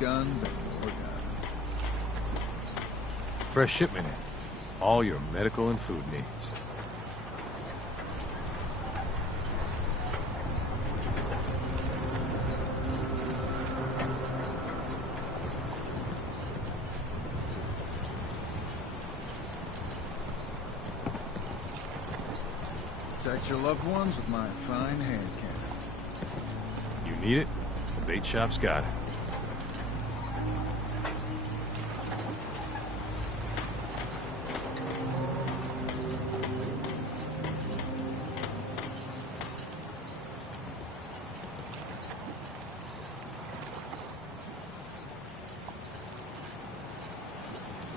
guns and more guns. Fresh shipment in. All your medical and food needs. Protect your loved ones with my fine hand cannons. You need it? The bait shop's got it.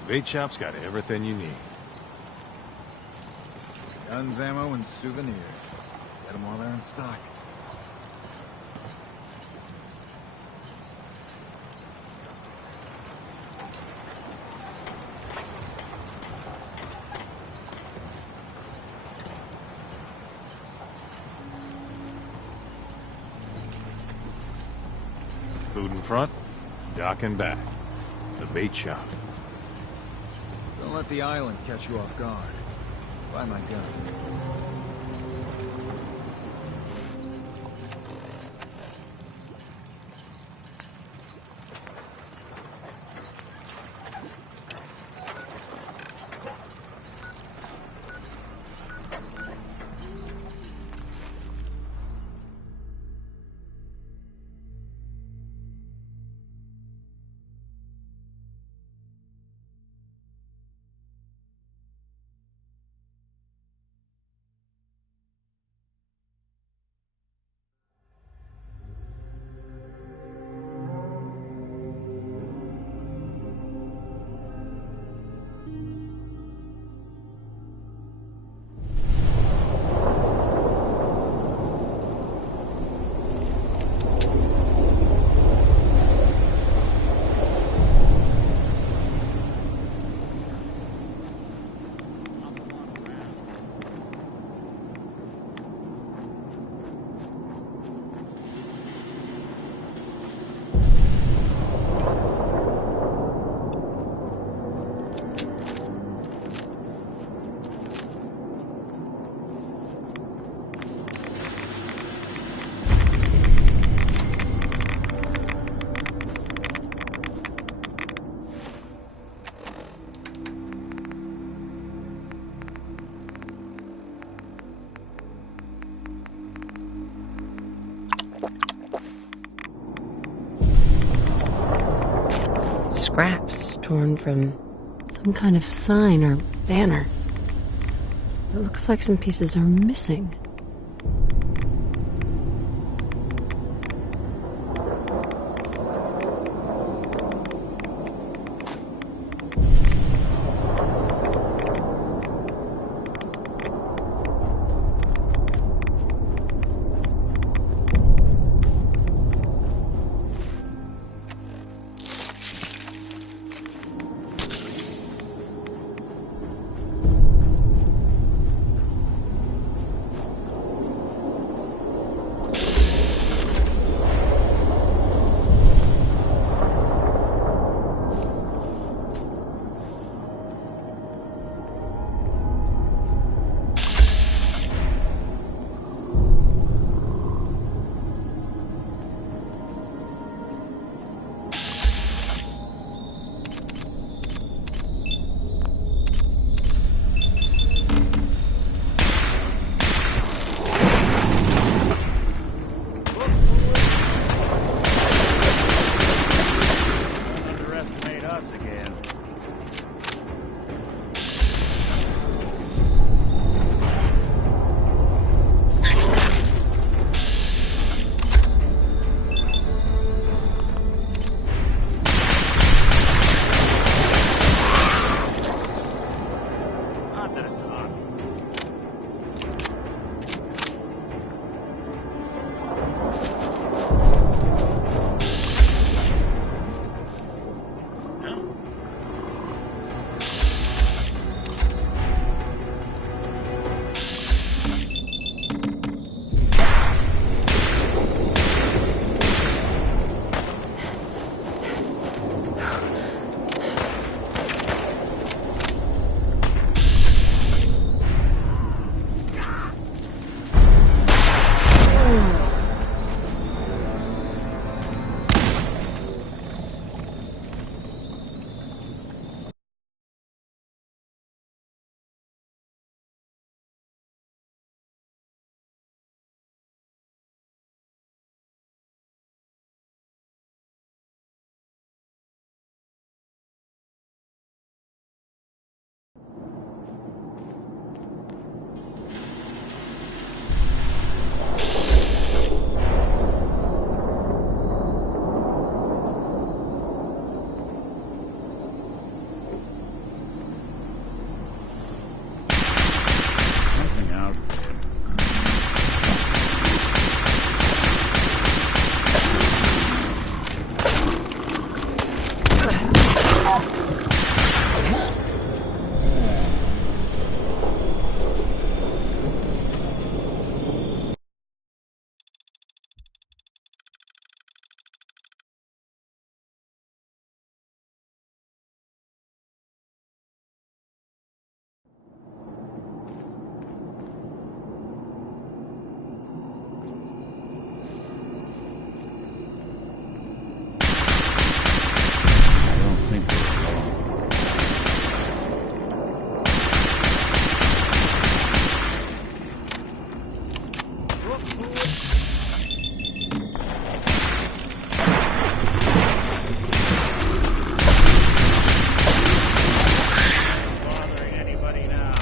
The bait shop's got everything you need. Guns, ammo, and souvenirs. Get them while they're in stock. Food in front, dock in back. The bait shop. Don't let the island catch you off guard. Buy my guns. Scraps torn from some kind of sign or banner. It looks like some pieces are missing. out. I don't think we're alone. Bothering anybody now?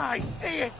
I see it!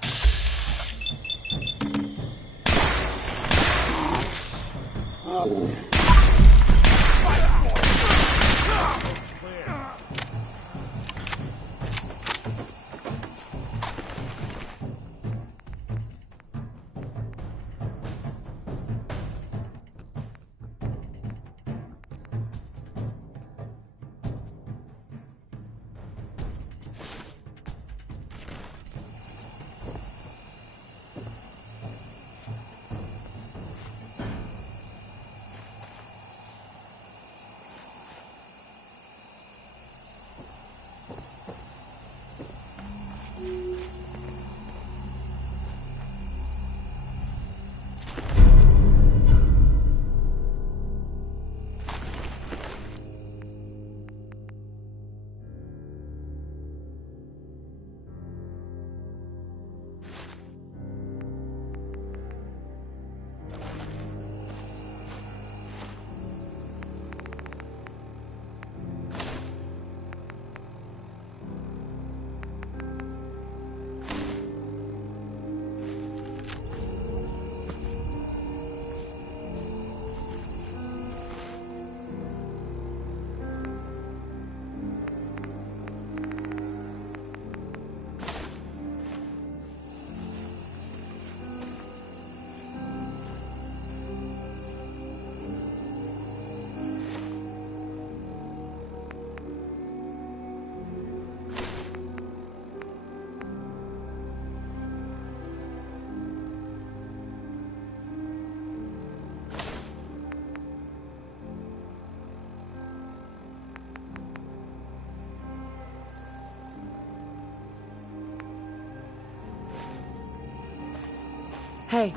Hey,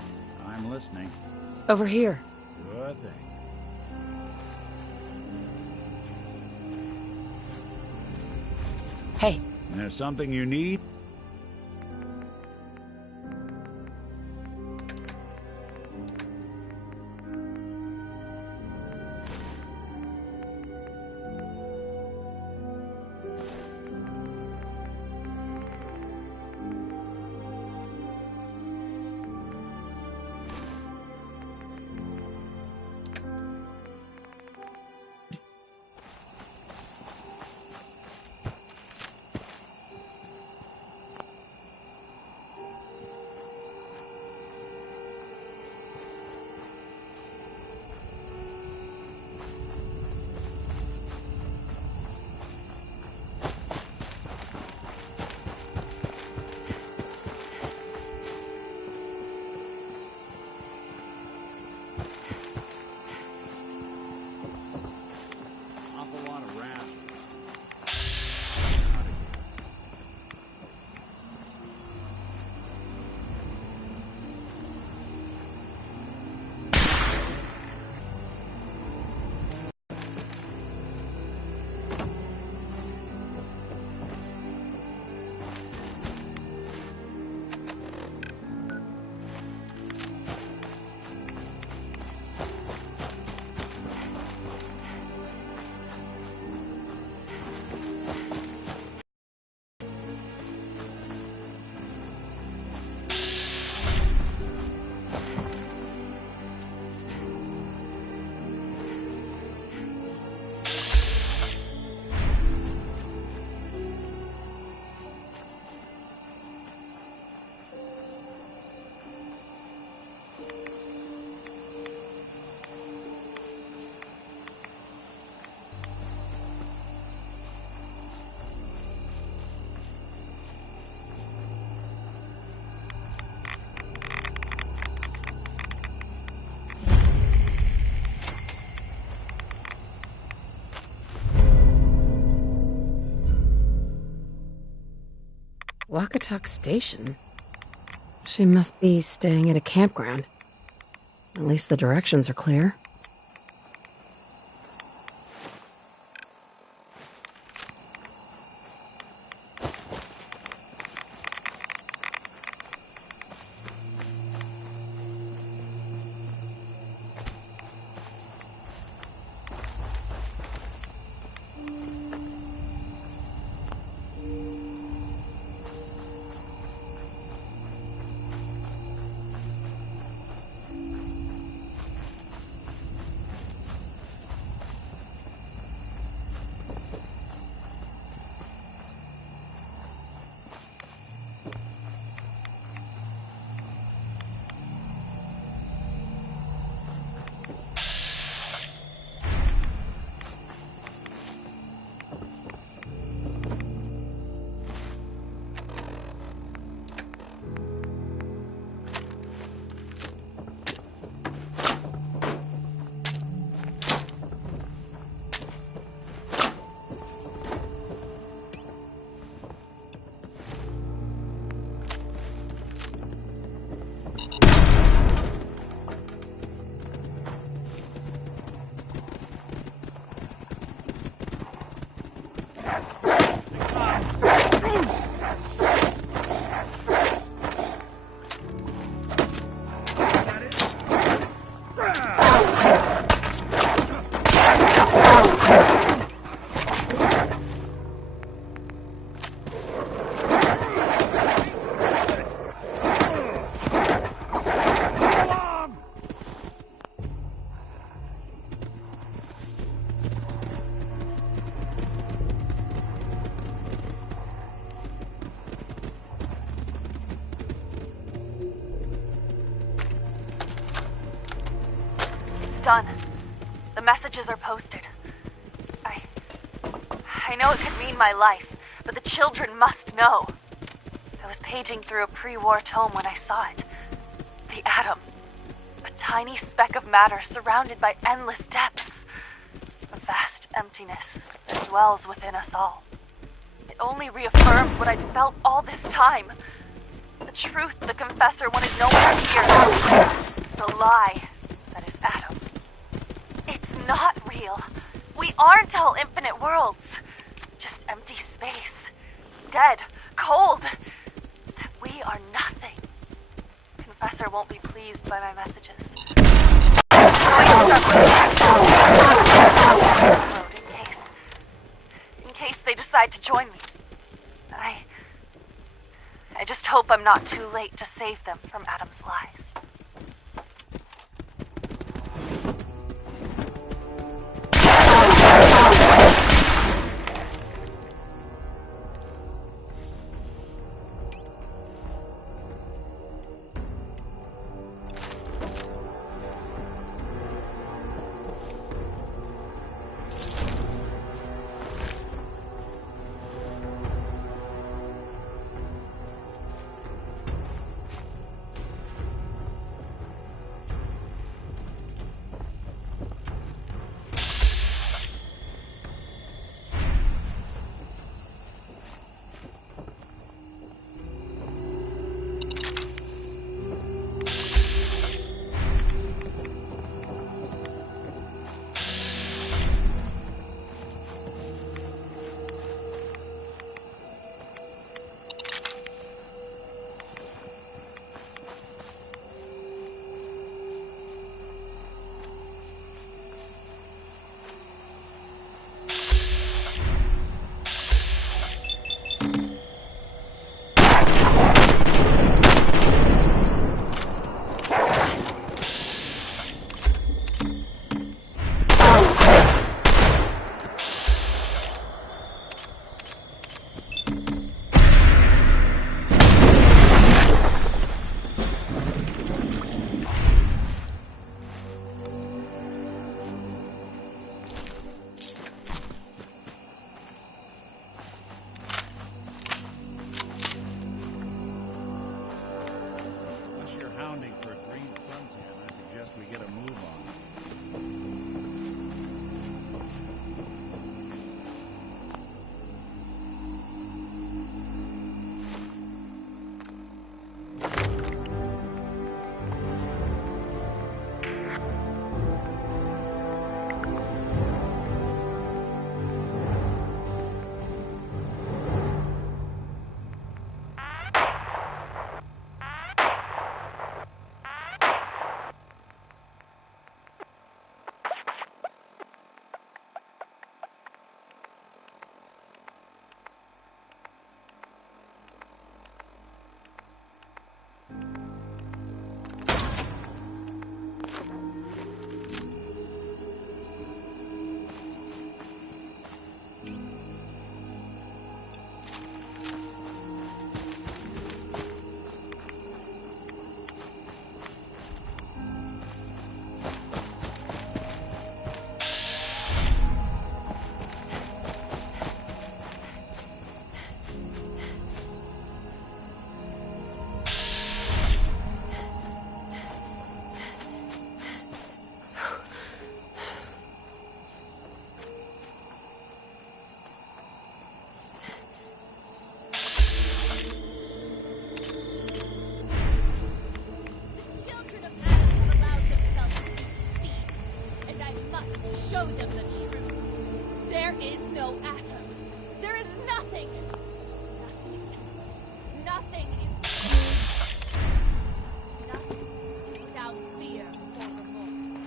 I'm listening. over here. Good thing. Hey, There's something you need? Awful lot of rats. Wakatok Station? She must be staying at a campground. At least the directions are clear. Done. The messages are posted. I know it could mean my life, but the children must know. I was paging through a pre-war tome when I saw it. The atom. A tiny speck of matter surrounded by endless depths. A vast emptiness that dwells within us all. It only reaffirmed what I'd felt all this time. The truth the confessor wanted no one to hear. The lie that is Adam. It's not real. We aren't all infinite worlds. Just empty space. Dead. Cold. That we are nothing. Confessor won't be pleased by my messages. In case they decide to join me. I just hope I'm not too late to save them from Adam's lies. show them the truth. There is no atom. There is nothing. Nothing is endless. Nothing is nothing is without fear or remorse.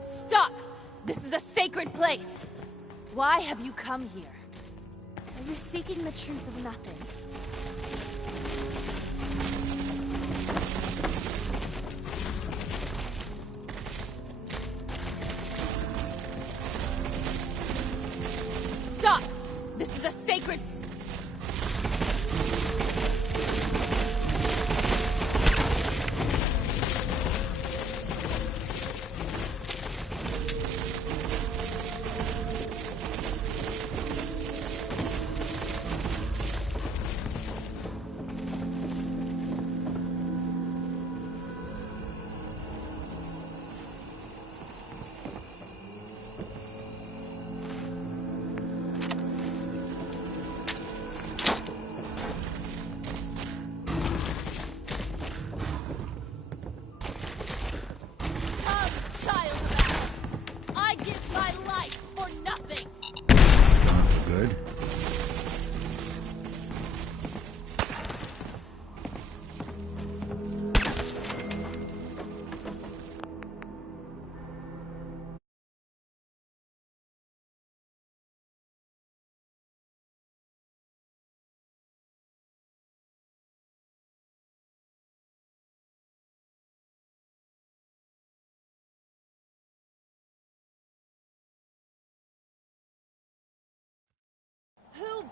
Stop! This is a sacred place. Why have you come here? Are you seeking the truth of nothing? Stop! This is a sacred...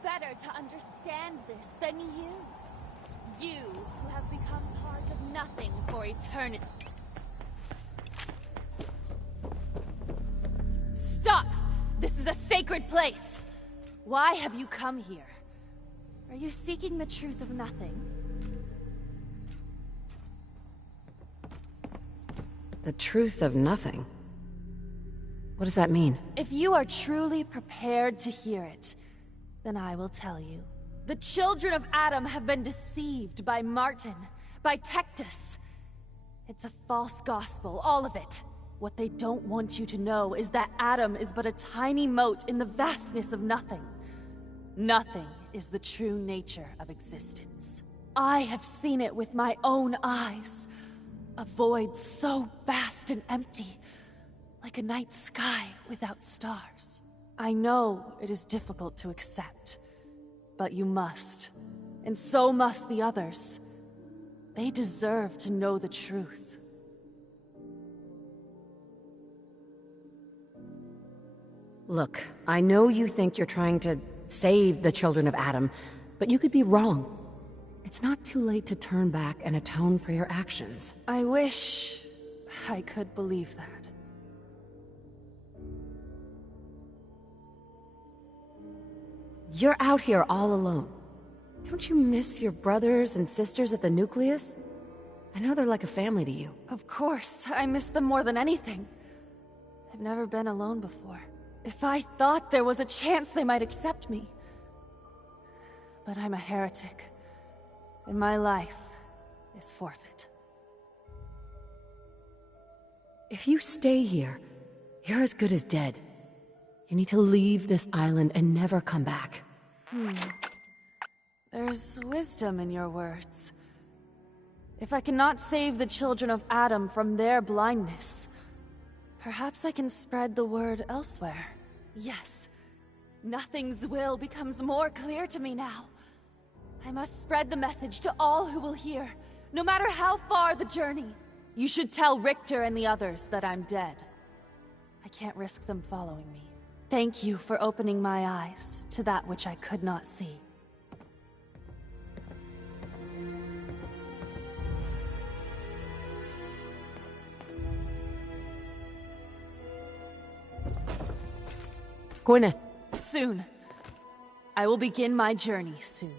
better to understand this than you. You who have become part of nothing for eternity. Stop! This is a sacred place! Why have you come here? Are you seeking the truth of nothing? The truth of nothing? What does that mean? If you are truly prepared to hear it, then I will tell you. The children of Adam have been deceived by Martin, by Tectus. It's a false gospel, all of it. What they don't want you to know is that Adam is but a tiny mote in the vastness of nothing. Nothing is the true nature of existence. I have seen it with my own eyes. A void so vast and empty, like a night sky without stars. I know it is difficult to accept, but you must. And so must the others. They deserve to know the truth. Look, I know you think you're trying to save the children of Adam, but you could be wrong. It's not too late to turn back and atone for your actions. I wish I could believe that. You're out here all alone. Don't you miss your brothers and sisters at the nucleus? I know they're like a family to you. Of course, I miss them more than anything. I've never been alone before. If I thought there was a chance they might accept me. But I'm a heretic, and my life is forfeit. If you stay here, you're as good as dead. You need to leave this island and never come back. There's wisdom in your words. If I cannot save the children of Adam from their blindness, perhaps I can spread the word elsewhere. Yes, Nothing's will becomes more clear to me now. I must spread the message to all who will hear, no matter how far the journey. You should tell Richter and the others that I'm dead. I can't risk them following me. Thank you for opening my eyes to that which I could not see. Gwyneth. Soon. I will begin my journey soon.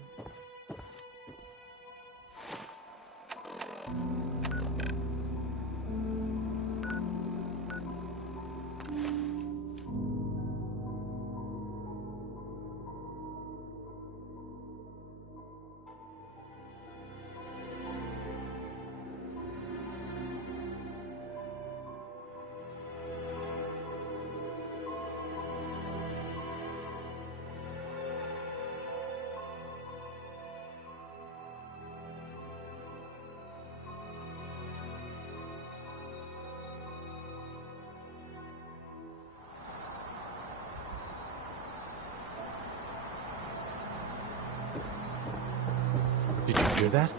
Did you hear that?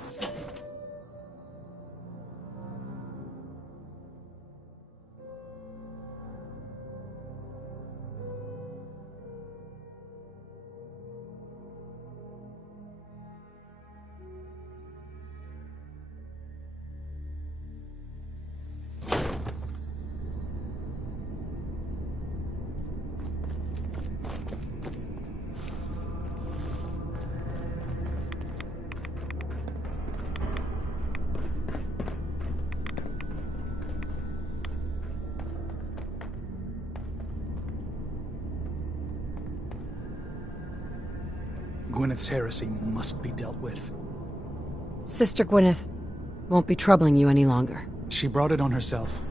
Gwyneth's heresy must be dealt with. Sister Gwyneth won't be troubling you any longer. She brought it on herself.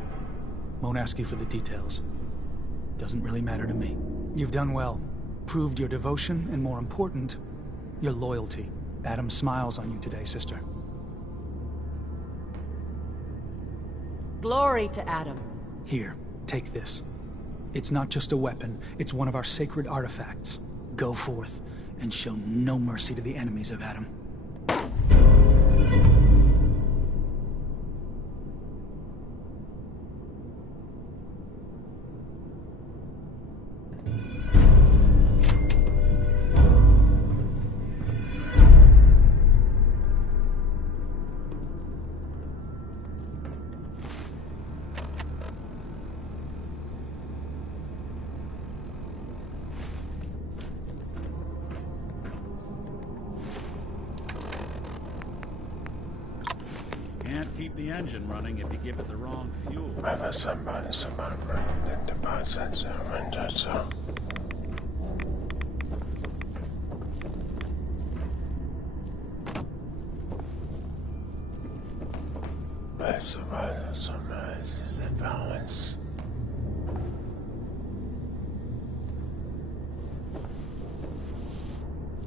Won't ask you for the details. Doesn't really matter to me. You've done well. Proved your devotion, and more important, your loyalty. Adam smiles on you today, sister. Glory to Adam. Here, take this. It's not just a weapon, it's one of our sacred artifacts. Go forth and show no mercy to the enemies of Adam. can't keep the engine running if you give it the wrong fuel.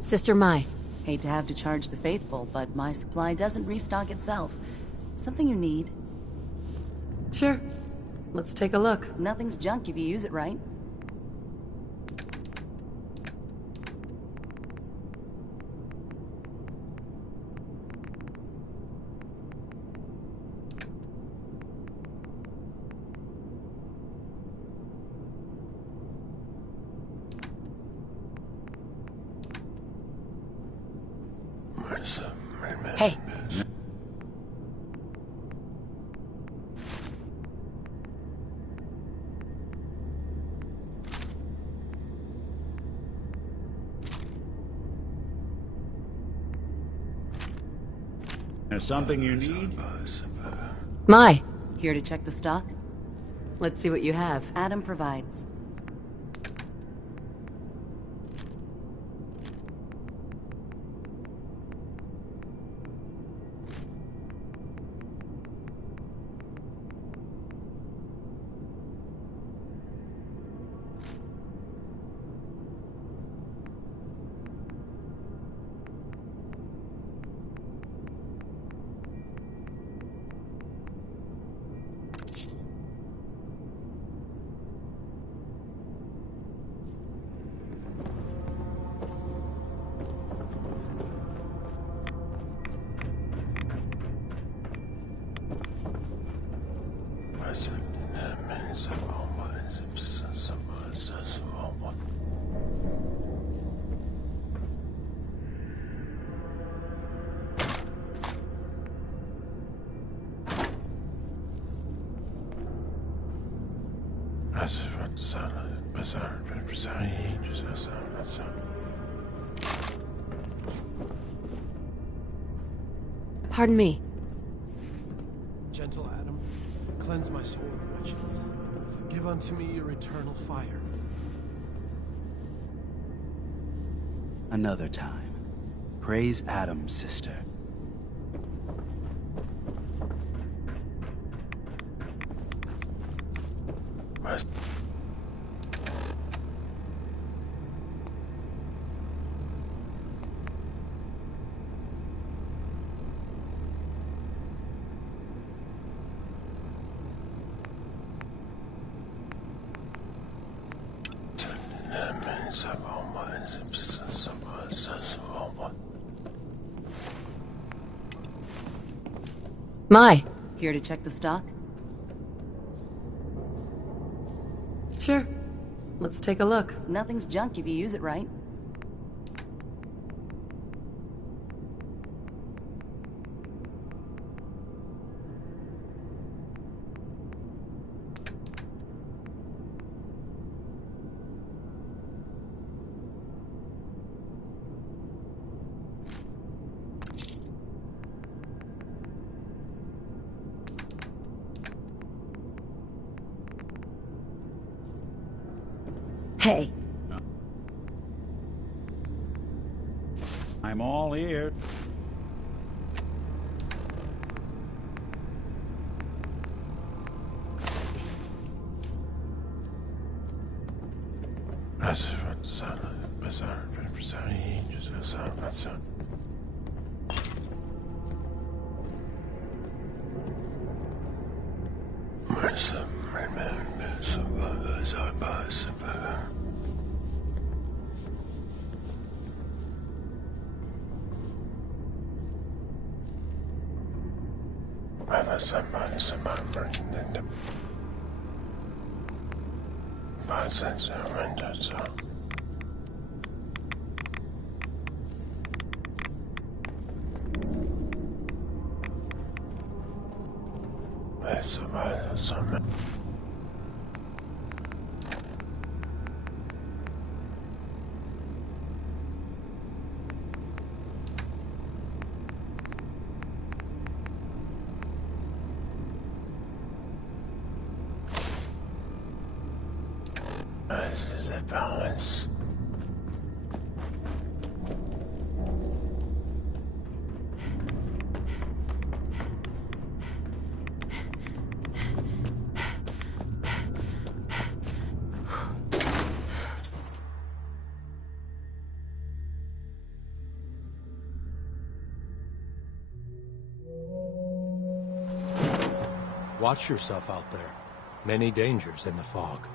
Sister Mai. Hate to have to charge the faithful, but my supply doesn't restock itself. Something you need. Sure. Let's take a look. Nothing's junk if you use it right. Hey. There's something you need? Mai. Here to check the stock? Let's see what you have. Adam provides. Pardon me. Gentle Adam, cleanse my soul of wretchedness. Give unto me your eternal fire. Another time. Praise Adam, sister. Mai. Here to check the stock? Sure. Let's take a look. Nothing's junk if you use it right. Hey. I'm all ear. This is a balance. Watch yourself out there. Many dangers in the fog.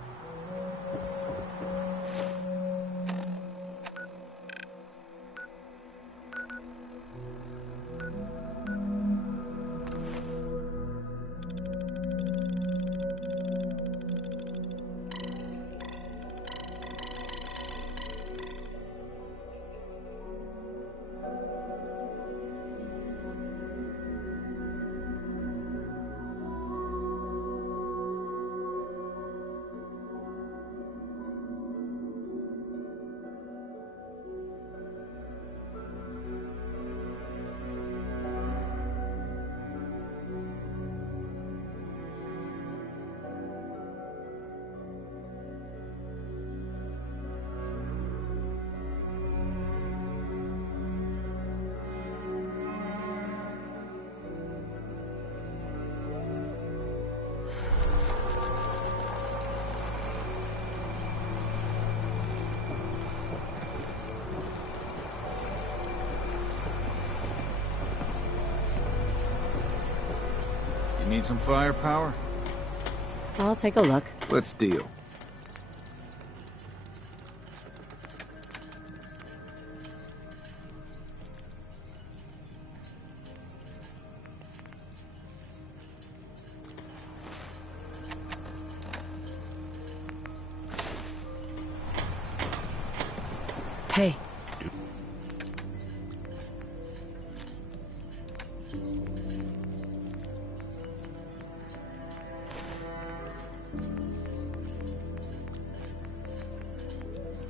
Need some firepower? I'll take a look. Let's deal. Hey.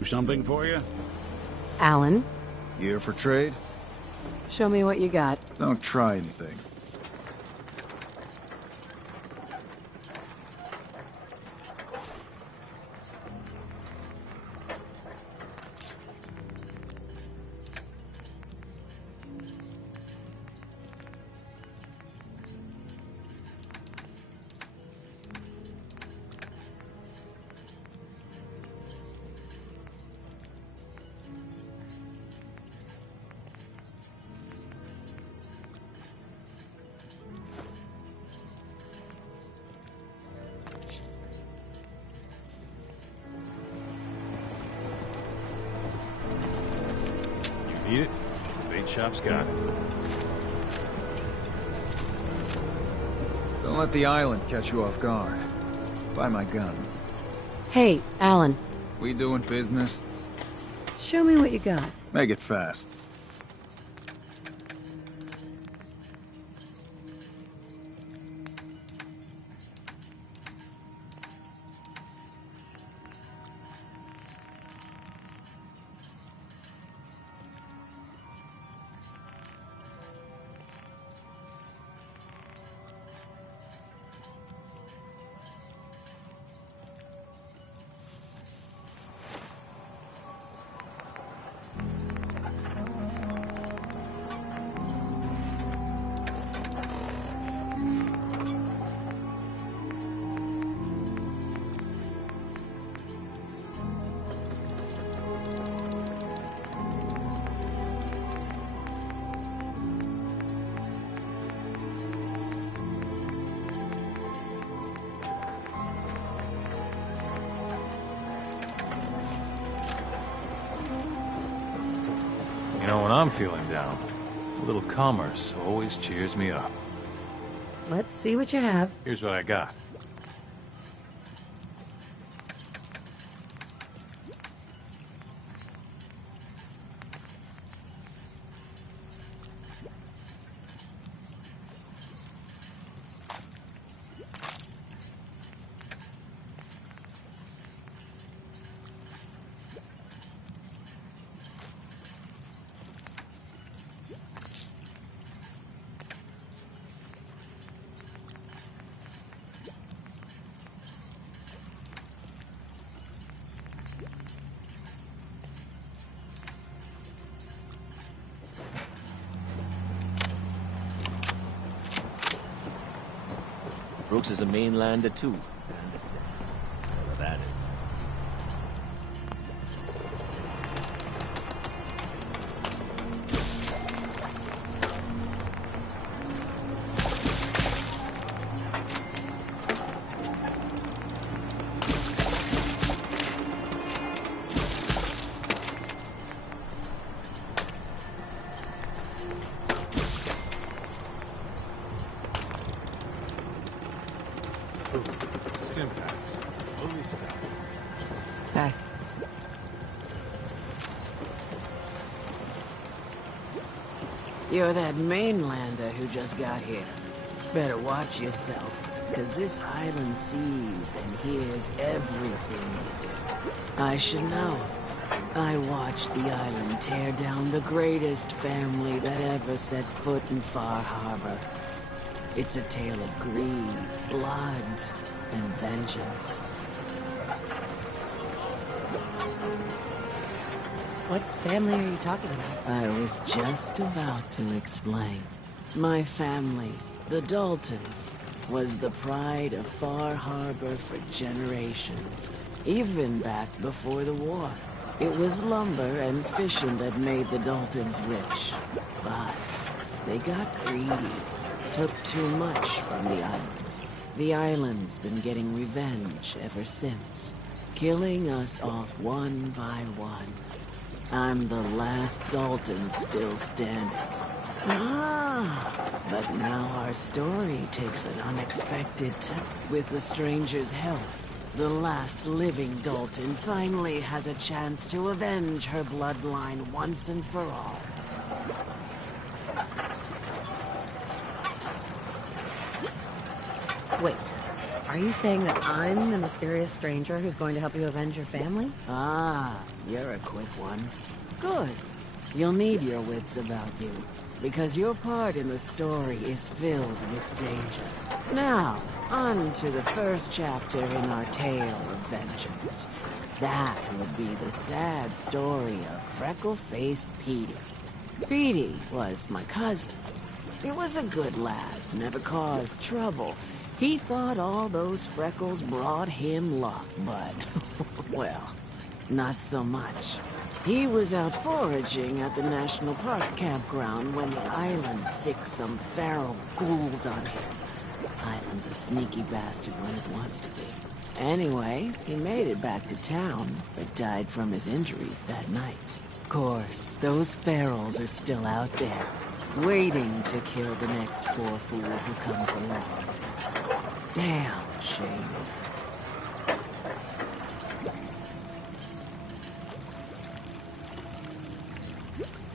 Something for you? Alan, You here for trade? show me what you got. Don't try anything. Need it? Bait shop's got it. Don't let the island catch you off guard. Buy my guns. Hey, Alan, We doing business? show me what you got. Make it fast. You know, when I'm feeling down, a little commerce always cheers me up. Let's see what you have. Here's what I got. Brooks is a mainlander too. Anderson. Whatever that is. Stimpaks. Fully stocked. Okay. You're that mainlander who just got here. Better watch yourself, because this island sees and hears everything you do. I should know. I watched the island tear down the greatest family that ever set foot in Far Harbor. It's a tale of greed, blood, and vengeance. What family are you talking about? I was just about to explain. My family, the Daltons, was the pride of Far Harbor for generations, even back before the war. It was lumber and fishing that made the Daltons rich. But they got greedy, took too much from the island. The island's been getting revenge ever since, killing us off one by one. I'm the last Dalton still standing. But now our story takes an unexpected turn. With the stranger's help, the last living Dalton finally has a chance to avenge her bloodline once and for all. Wait, are you saying that I'm the mysterious stranger who's going to help you avenge your family? Ah, you're a quick one. Good. You'll need your wits about you, because your part in the story is filled with danger. Now, on to the first chapter in our tale of vengeance. That would be the sad story of freckle-faced Petey. Petey was my cousin. He was a good lad, never caused trouble. He thought all those freckles brought him luck, but, well, not so much. He was out foraging at the National Park campground when the island sicked some feral ghouls on him. Island's a sneaky bastard when it wants to be. Anyway, he made it back to town, but died from his injuries that night. Of course, those ferals are still out there, waiting to kill the next poor fool who comes along. Damn shame.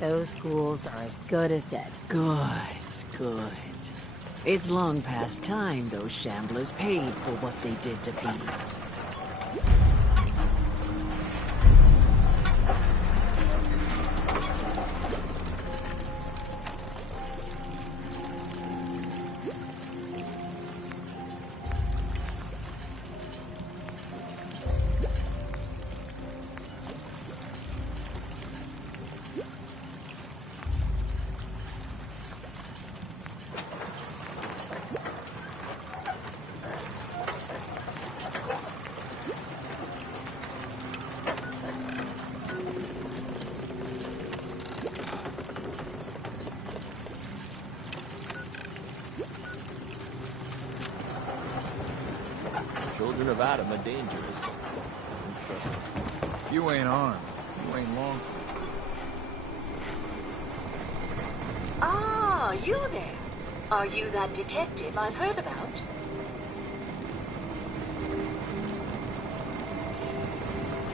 Those ghouls are as good as dead. Good, good. It's long past time those shamblers paid for what they did to Petey. Children of Adam are dangerous. Don't trust them. If you ain't armed, you ain't long for this group. Ah, you there. Are you that detective I've heard about?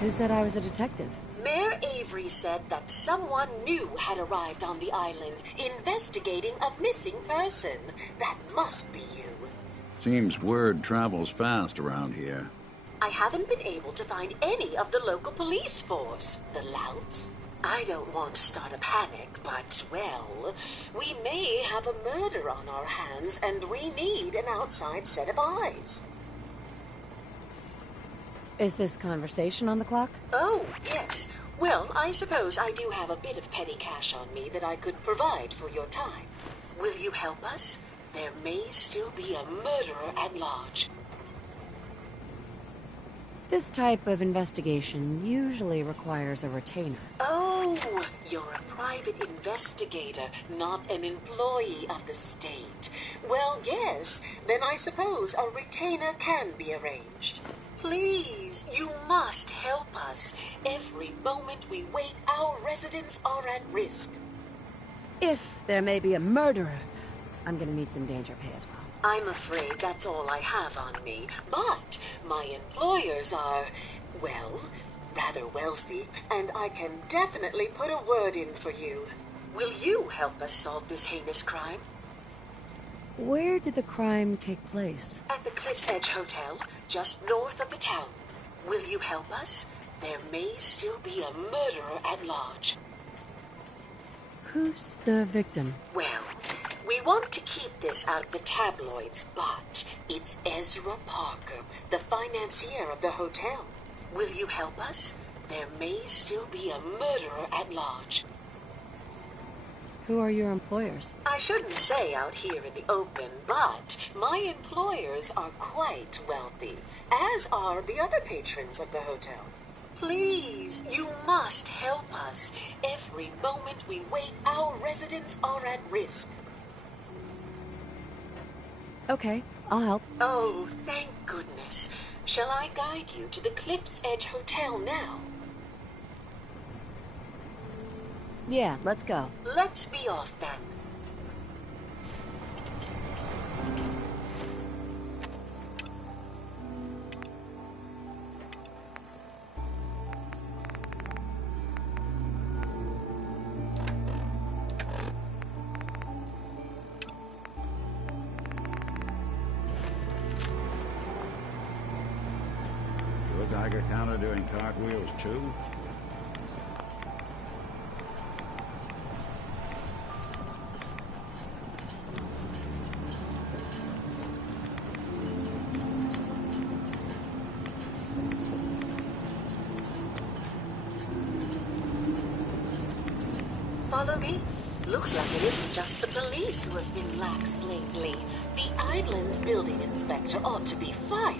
Who said I was a detective? Mayor Avery said that someone new had arrived on the island, investigating a missing person. That must be you. Seems word travels fast around here. I haven't been able to find any of the local police force. The louts? I don't want to start a panic, but, well, we may have a murder on our hands, and we need an outside set of eyes. Is this conversation on the clock? Oh, yes. Well, I suppose I do have a bit of petty cash on me that I could provide for your time. Will you help us? there may still be a murderer at large. This type of investigation usually requires a retainer. Oh, you're a private investigator, not an employee of the state. Well, yes, then I suppose a retainer can be arranged. Please, you must help us. Every moment we wait, our residents are at risk. If there may be a murderer, I'm gonna need some danger pay as well. I'm afraid that's all I have on me, but my employers are, well, rather wealthy, and I can definitely put a word in for you. Will you help us solve this heinous crime? Where did the crime take place? At the Cliff's Edge Hotel, just north of the town. Will you help us? There may still be a murderer at large. Who's the victim? Well, we want to keep this out of the tabloids, but it's Ezra Parker, the financier of the hotel. Will you help us? There may still be a murderer at large. Who are your employers? I shouldn't say out here in the open, but my employers are quite wealthy, as are the other patrons of the hotel. Please, you must help us. Every moment we wait, our residents are at risk. Okay, I'll help. Oh, thank goodness. Shall I guide you to the Cliff's Edge Hotel now? Yeah, let's go. Let's be off then. Your Geiger counter doing cartwheels too? Follow me. Looks like it isn't just the police who have been lax lately. The Island's building inspector ought to be fired.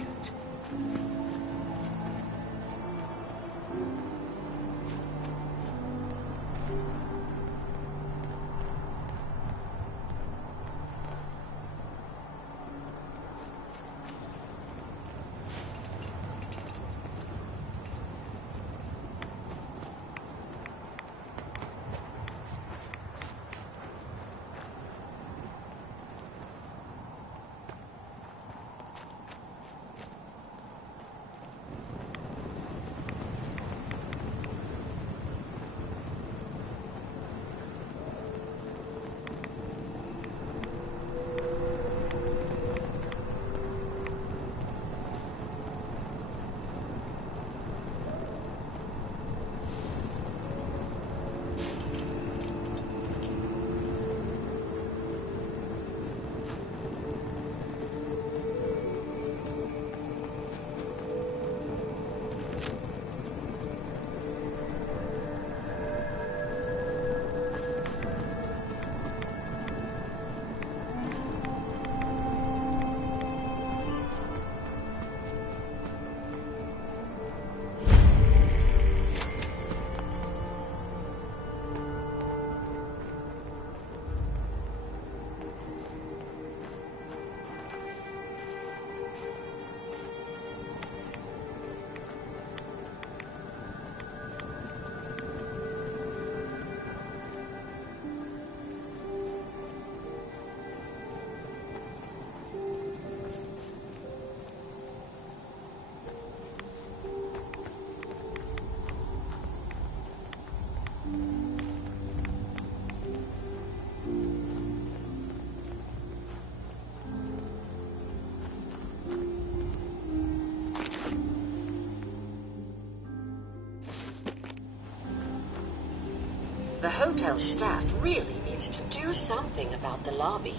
The hotel staff really needs to do something about the lobby.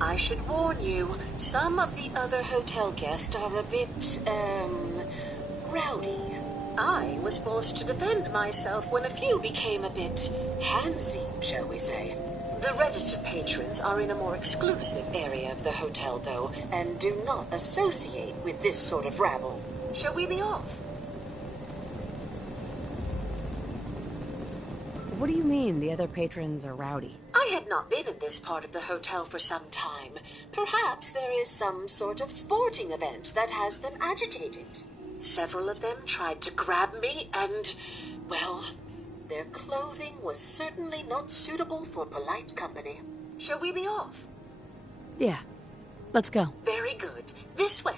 I should warn you, some of the other hotel guests are a bit, rowdy. I was forced to defend myself when a few became a bit handsy, shall we say. The registered patrons are in a more exclusive area of the hotel, though, and do not associate with this sort of rabble. Shall we be off? What do you mean the other patrons are rowdy? I had not been in this part of the hotel for some time. Perhaps there is some sort of sporting event that has them agitated. Several of them tried to grab me and, well, their clothing was certainly not suitable for polite company. Shall we be off? Yeah. Let's go. Very good. This way.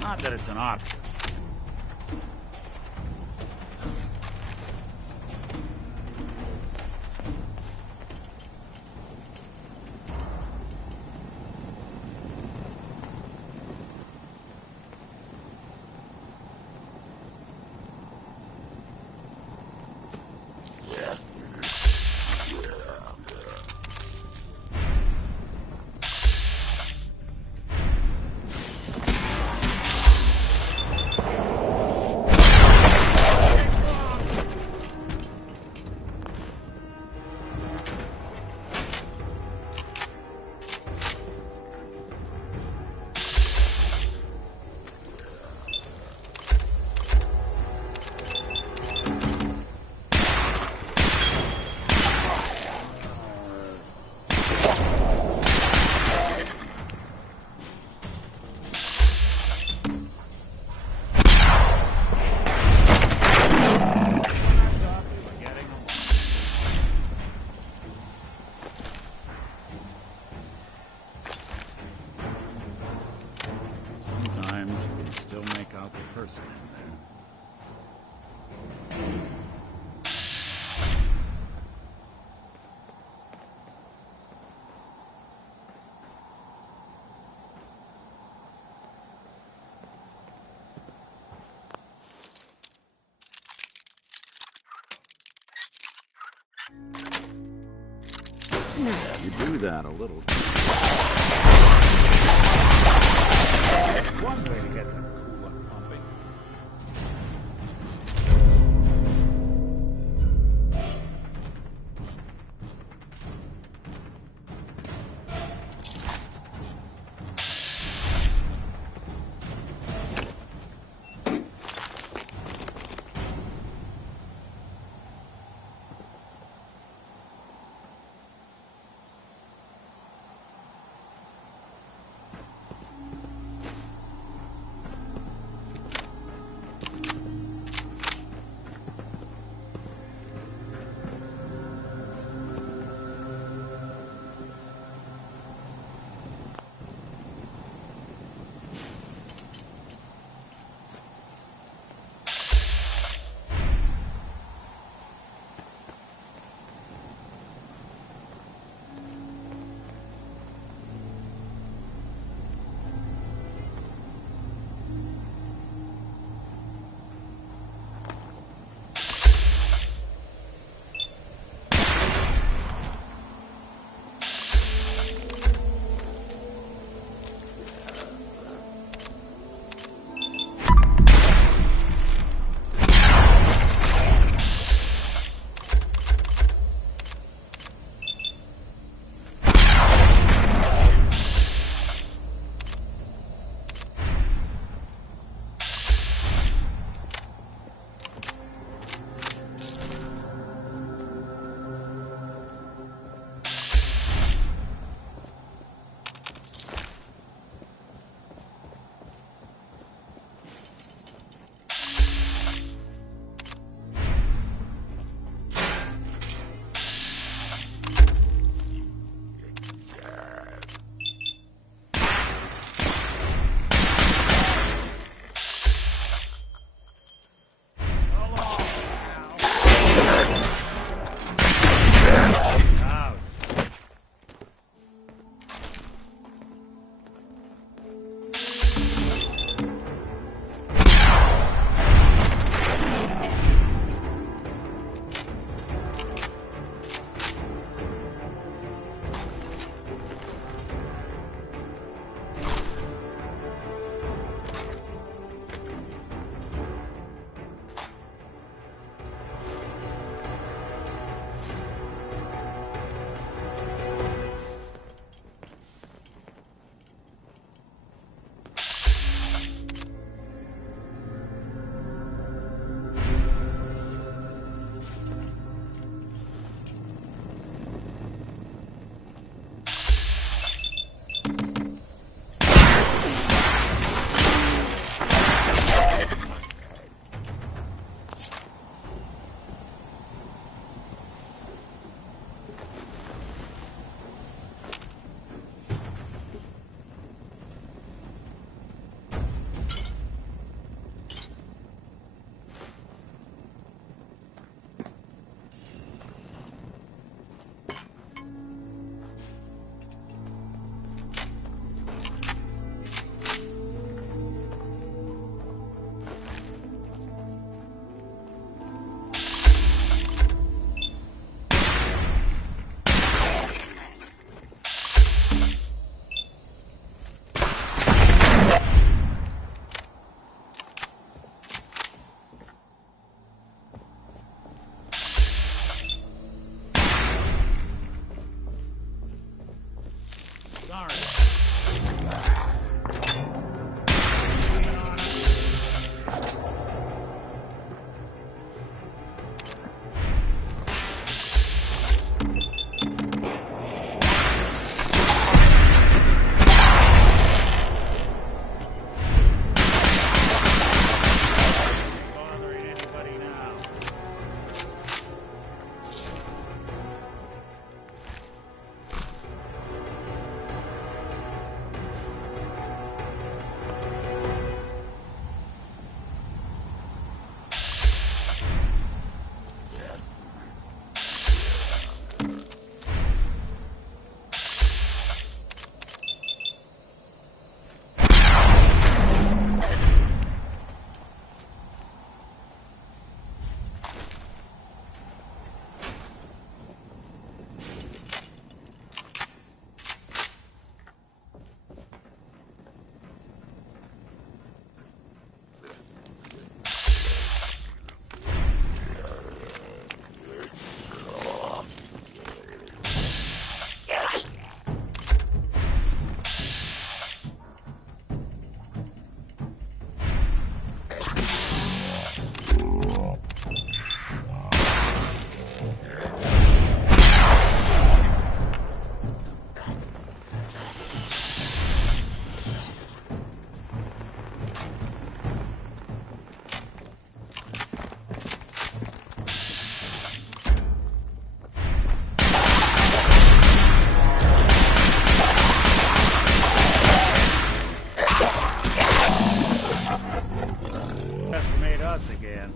Not that it's an option. You do that a little. One way to get them cool and pumping. Estimate us again.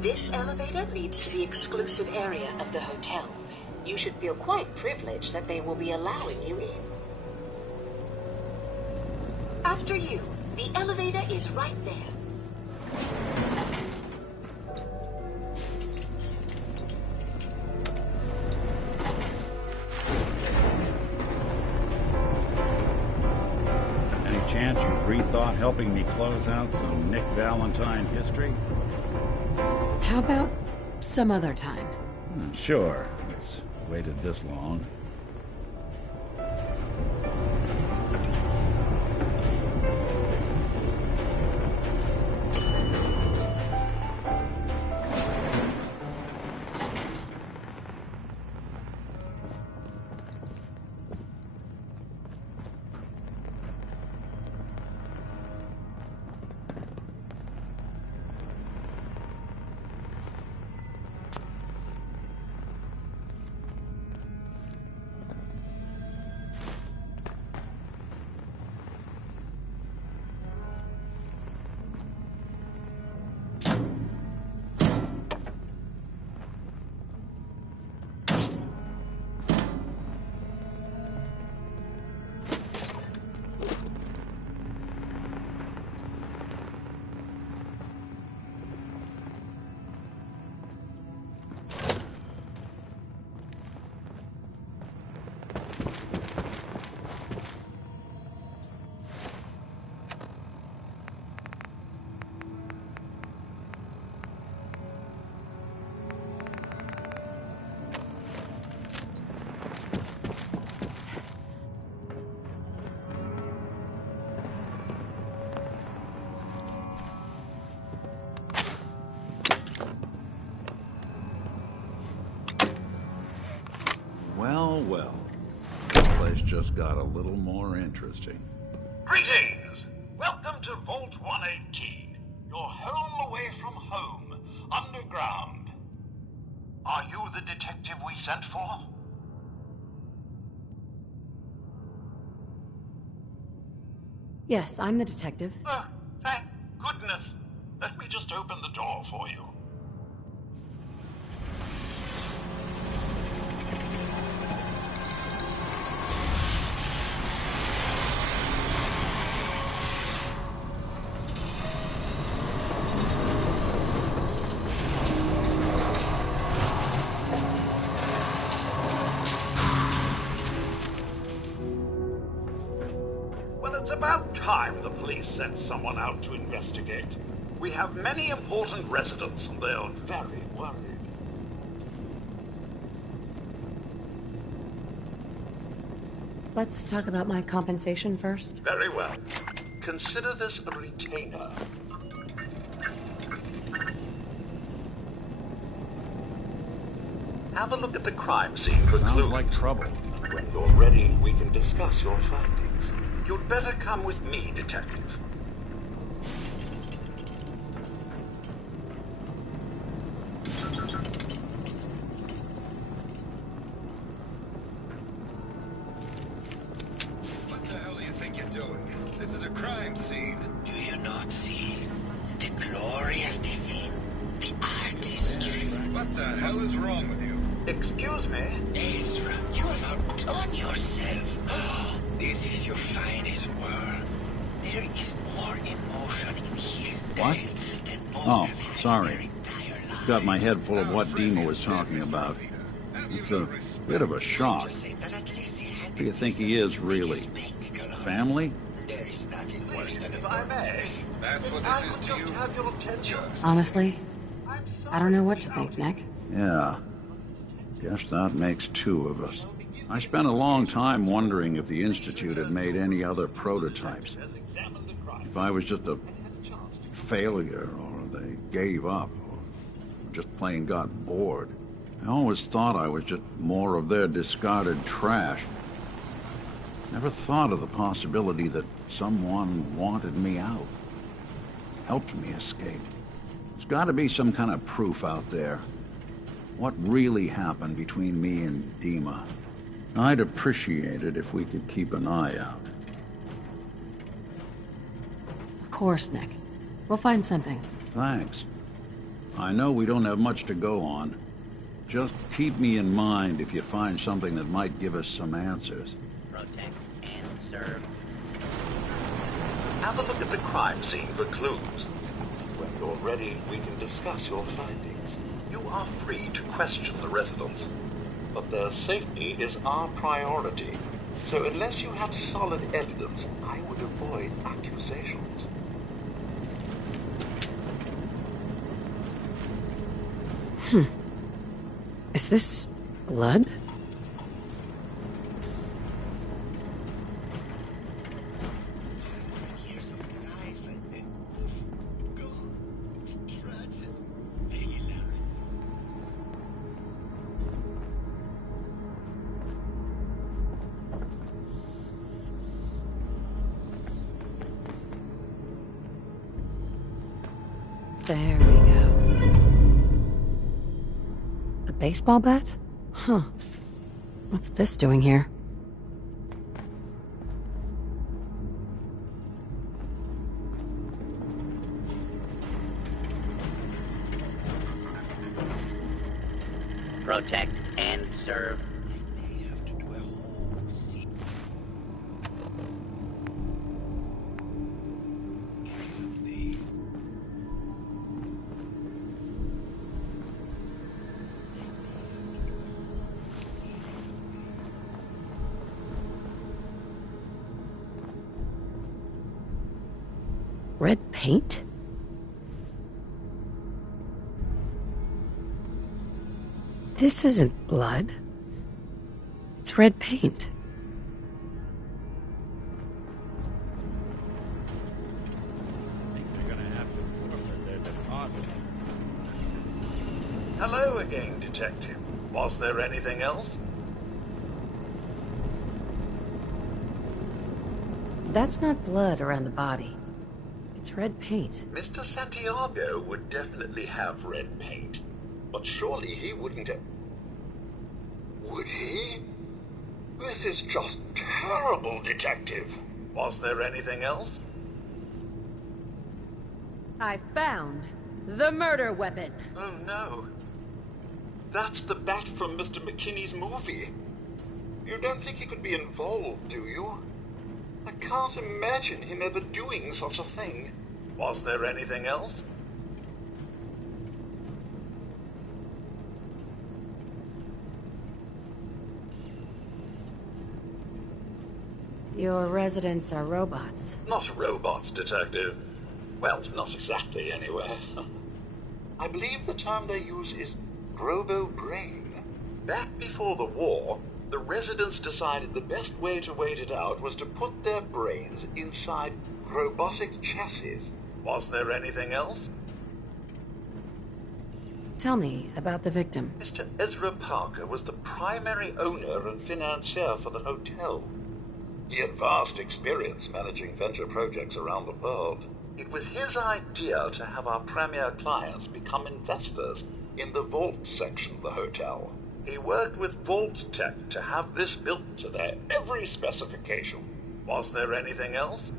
This elevator leads to the exclusive area of the hotel. You should feel quite privileged that they will be allowing you in. After you, the elevator is right there. Any chance you've rethought helping me close out some Nick Valentine history? How about some other time? Sure. It's waited this long. Well, the place just got a little more interesting. Greetings! Welcome to Vault 118, your home away from home, underground. Are you the detective we sent for? Yes, I'm the detective. Oh, thank goodness. Let me just open the door for you. It's about time the police sent someone out to investigate. We have many important residents and they're very worried. Let's talk about my compensation first. Very well. Consider this a retainer. Have a look at the crime scene for clues. Sounds like trouble. When you're ready, we can discuss your findings. You'd better come with me, Detective. What the hell do you think you're doing? This is a crime scene. Do you not see the glory of the thing? The artistry. What the hell is wrong with you? Excuse me? Ezra, you have outdone yourself. This is your finest work. There is more emotion in his What? death than most Oh, have had sorry. Got my head full of what Dima was talking about. It's a bit of a shock. Who do you think he is, really? Family? There is nothing worse than If I may, That's what I this is could to just you? have your attention. Honestly, I don't know what to think, Nick. Yeah. Guess that makes two of us. I spent a long time wondering if the Institute had made any other prototypes. If I was just a failure, or they gave up, or just plain got bored. I always thought I was just more of their discarded trash. Never thought of the possibility that someone wanted me out. Helped me escape. There's got to be some kind of proof out there. What really happened between me and Dima? I'd appreciate it if we could keep an eye out. Of course, Nick. We'll find something. Thanks. I know we don't have much to go on. Just keep me in mind if you find something that might give us some answers. protect and serve. Have a look at the crime scene for clues. When you're ready, we can discuss your findings. You are free to question the residents, but their safety is our priority. So unless you have solid evidence, I would avoid accusations. Is this blood? There we go. A baseball bat? Huh. What's this doing here? Protect and serve. Red paint? This isn't blood. It's red paint. Hello again, Detective. Was there anything else? That's not blood around the body. It's red paint. Mr. Santiago would definitely have red paint, but surely he wouldn't have... Would he? This is just terrible, Detective. Was there anything else? I found the murder weapon. Oh no. That's the bat from Mr. McKinney's movie. You don't think he could be involved, do you? I can't imagine him ever doing such a thing. Was there anything else? Your residents are robots. Not robots, Detective. Well, not exactly, anyway. I believe the term they use is robo-brain. Back before the war, the residents decided the best way to wait it out was to put their brains inside robotic chassis. Was there anything else? Tell me about the victim. Mr. Ezra Parker was the primary owner and financier for the hotel. He had vast experience managing venture projects around the world. It was his idea to have our premier clients become investors in the vault section of the hotel. He worked with Vault Tech to have this built to their every specification. Was there anything else?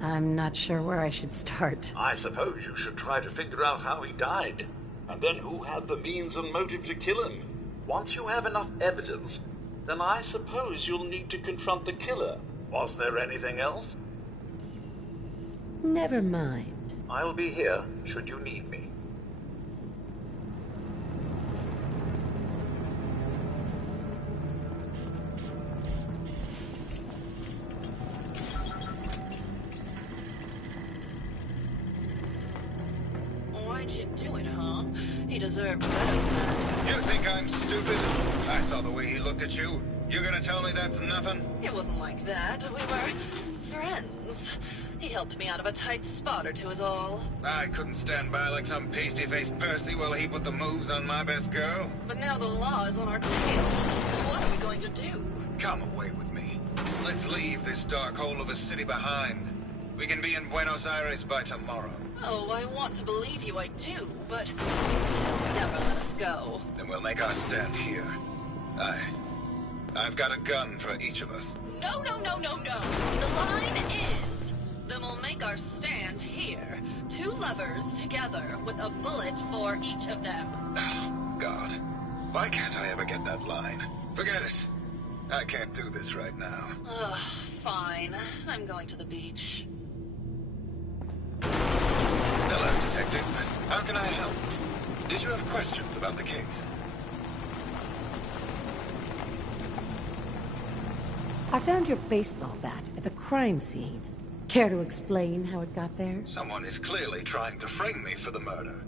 I'm not sure where I should start. I suppose you should try to figure out how he died, and then who had the means and motive to kill him. Once you have enough evidence, then I suppose you'll need to confront the killer. Was there anything else? Never mind. I'll be here should you need me. Why'd you do it, huh? He deserved better than that. You think I'm stupid? I saw the way he looked at you. You gonna tell me that's nothing? It wasn't like that. We were friends. He helped me out of a tight spot or two is all. I couldn't stand by like some pasty-faced Percy while he put the moves on my best girl. But now the law is on our tail. What are we going to do? Come away with me. Let's leave this dark hole of a city behind. We can be in Buenos Aires by tomorrow. Oh, I want to believe you, I do, but you'll never let us go. Then we'll make our stand here. I've got a gun for each of us. No, no, no, no, no. The line is, then we'll make our stand here. 2 lovers together with a bullet for each of them. Oh, God. Why can't I ever get that line? Forget it. I can't do this right now. Ugh, fine. I'm going to the beach. Hello, Detective. How can I help? Did you have questions about the case? I found your baseball bat at the crime scene. Care to explain how it got there? Someone is clearly trying to frame me for the murder.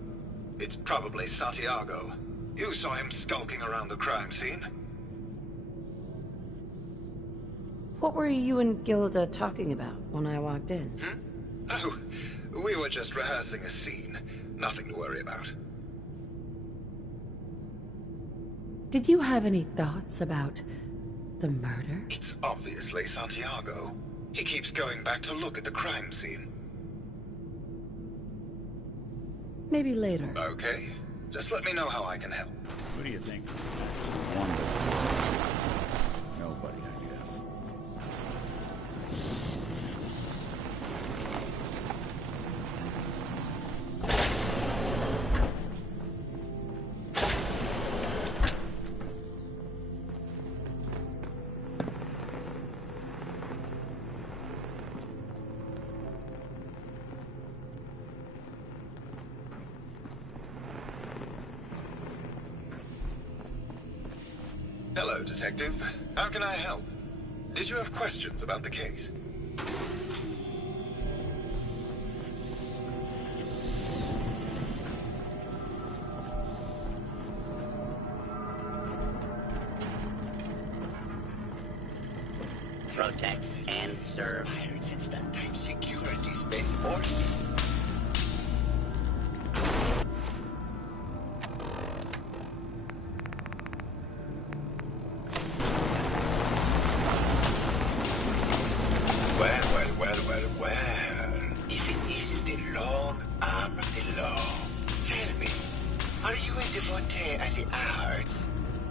It's probably Santiago. You saw him skulking around the crime scene. What were you and Gilda talking about when I walked in? Oh, we were just rehearsing a scene. Nothing to worry about. Did you have any thoughts about the murder? It's obviously Santiago. He keeps going back to look at the crime scene. Maybe later. Okay. Just let me know how I can help. Who do you think? Wonderful. Nobody, I guess. Hello, Detective. How can I help? Did you have questions about the case? Protect and serve. Pirates, it's that time security's been forced. Well. If it isn't the long arm of the law. Tell me, are you a devotee of the arts?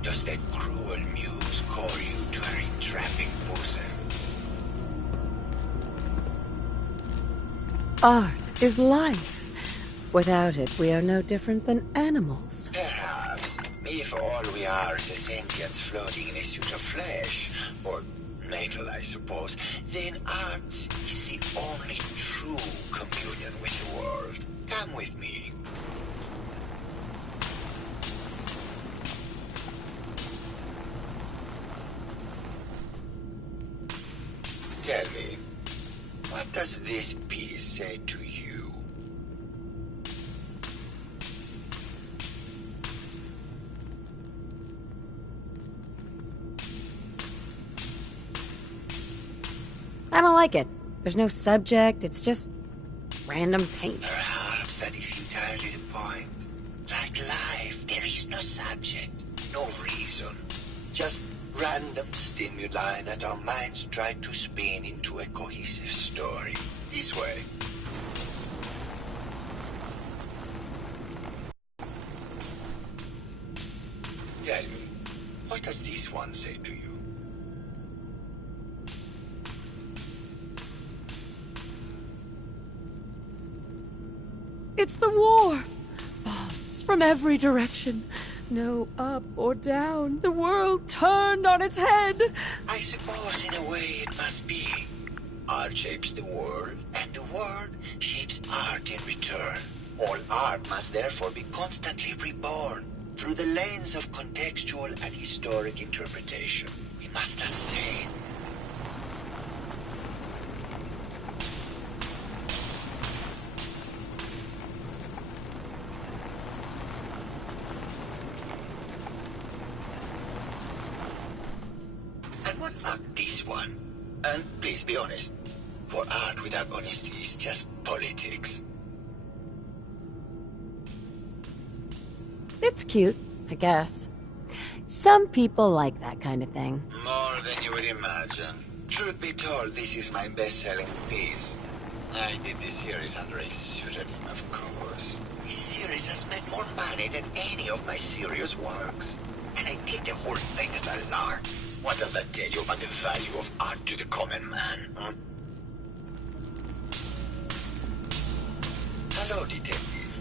Does that cruel muse call you to her entrapping bosom? Art is life. Without it, we are no different than animals. Perhaps, if all we are is a sentience floating in a suit of flesh, or metal, I suppose, then art is the only true communion with the world. Come with me. Tell me, what does this piece say to you? I don't like it. There's no subject, it's just random paint. Perhaps that is entirely the point. Like life, there is no subject, no reason. Just random stimuli that our minds try to spin into a cohesive story. This way. Tell me, what does this one say to you? It's the war! Bombs from every direction. No up or down. The world turned on its head. I suppose in a way it must be. Art shapes the world, and the world shapes art in return. All art must therefore be constantly reborn through the lens of contextual and historic interpretation. We must ascend. And what about this one? And please be honest, for art without honesty is just politics. It's cute, I guess. Some people like that kind of thing. More than you would imagine. Truth be told, this is my best-selling piece. I did this series under a pseudonym, of course. This series has made more money than any of my serious works. And I did the whole thing as a lark. What does that tell you about the value of art to the common man? Huh? Hello, detective.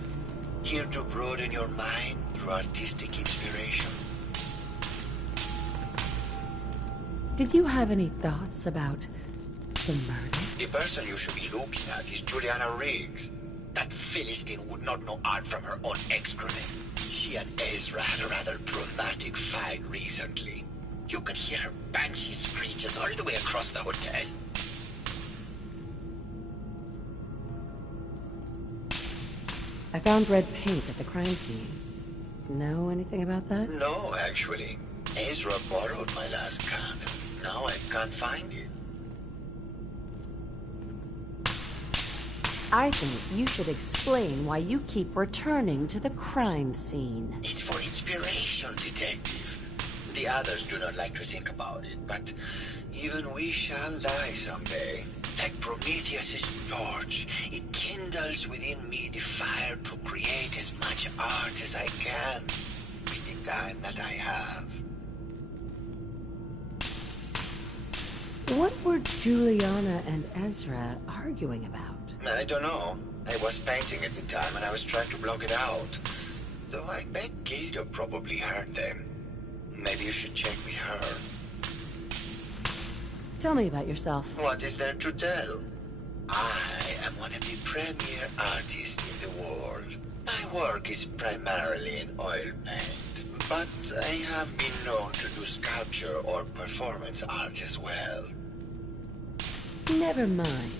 Here to broaden your mind through artistic inspiration. Did you have any thoughts about the murder? The person you should be looking at is Juliana Riggs. That Philistine would not know art from her own excrement. She and Ezra had a rather dramatic fight recently. You could hear her banshee screeches all the way across the hotel. I found red paint at the crime scene. Know anything about that? No, actually. Ezra borrowed my last can. Now I can't find it. I think you should explain why you keep returning to the crime scene. It's for inspiration, detective. The others do not like to think about it, but even we shall die someday. Like Prometheus's torch, it kindles within me the fire to create as much art as I can with the time that I have. What were Juliana and Ezra arguing about? I don't know. I was painting at the time and I was trying to block it out. Though I bet Gilda probably heard them. Maybe you should check with her. Tell me about yourself. What is there to tell? I am one of the premier artists in the world. My work is primarily in oil paint, but I have been known to do sculpture or performance art as well. Never mind.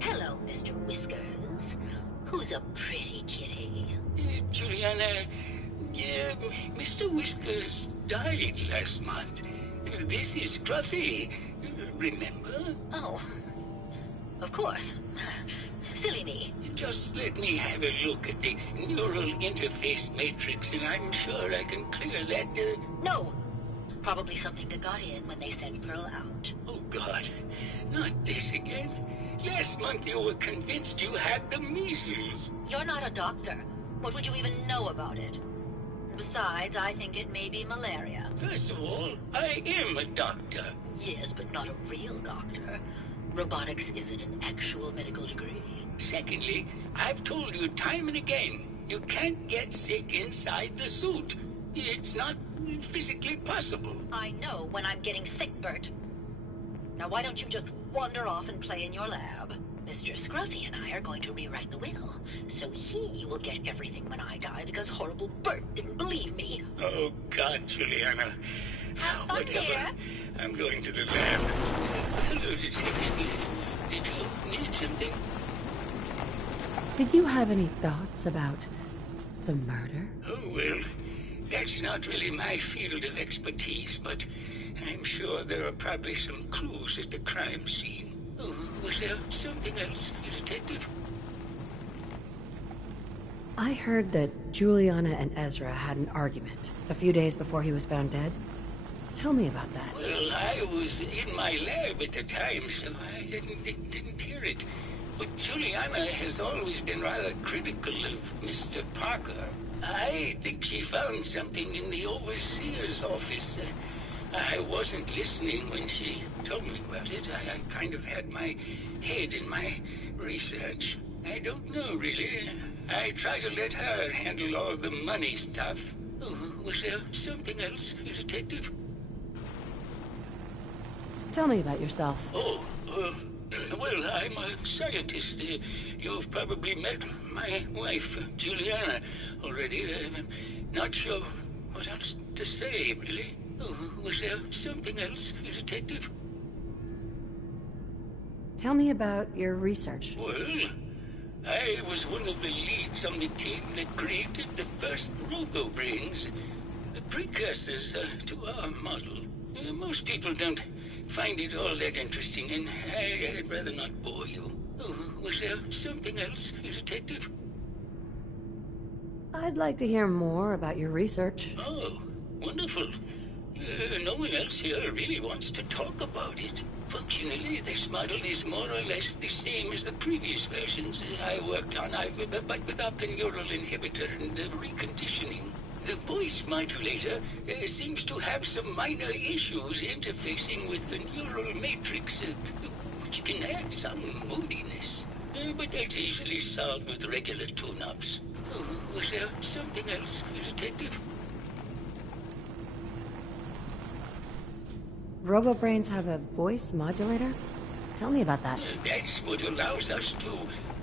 Hello, Mr. Whiskers. Who's a pretty kitty? Juliana, Mr. Whiskers died last month. This is Scruffy. Remember? Oh, of course. Silly me. Just let me have a look at the neural interface matrix, and I'm sure I can clear that. No. Probably something that got in when they sent Pearl out. Oh, God. Not this again. Last month you were convinced you had the measles. You're not a doctor. What would you even know about it? Besides, I think it may be malaria. First of all, I am a doctor. Yes, but not a real doctor. Robotics isn't an actual medical degree. Secondly, I've told you time and again, you can't get sick inside the suit. It's not physically possible. I know when I'm getting sick, Bert. Now why don't you just wander off and play in your lab? Mr. Scruffy and I are going to rewrite the will, so he will get everything when I die because horrible Bert didn't believe me. Oh, God, Juliana. Have fun here. I'm going to the lab. Hello, Detective. Did you need something? Did you have any thoughts about the murder? Oh, well, that's not really my field of expertise, but I'm sure there are probably some clues at the crime scene. Oh, was there something else, Detective? I heard that Juliana and Ezra had an argument a few days before he was found dead. Tell me about that. Well, I was in my lab at the time, so I didn't hear it. But Juliana has always been rather critical of Mr. Parker. I think she found something in the overseer's office. I wasn't listening when she told me about it. I kind of had my head in my research. I don't know, really. I try to let her handle all the money stuff. Oh, was there something else, Detective? Tell me about yourself. Oh, well, I'm a scientist. You've probably met my wife, Juliana, already. I'm not sure what else to say, really. Oh, was there something else, Detective? Tell me about your research. Well, I was one of the leads on the team that created the first robo-brains, the precursors to our model. Most people don't find it all that interesting, and I'd rather not bore you. Oh, was there something else, Detective? I'd like to hear more about your research. Oh, wonderful. No one else here really wants to talk about it. Functionally, this model is more or less the same as the previous versions I worked on, but without the neural inhibitor and the reconditioning. The voice modulator seems to have some minor issues interfacing with the neural matrix, which can add some moodiness. But that's easily solved with regular tune-ups. Oh, was there something else, Detective? RoboBrains have a voice modulator? Tell me about that. That's what allows us to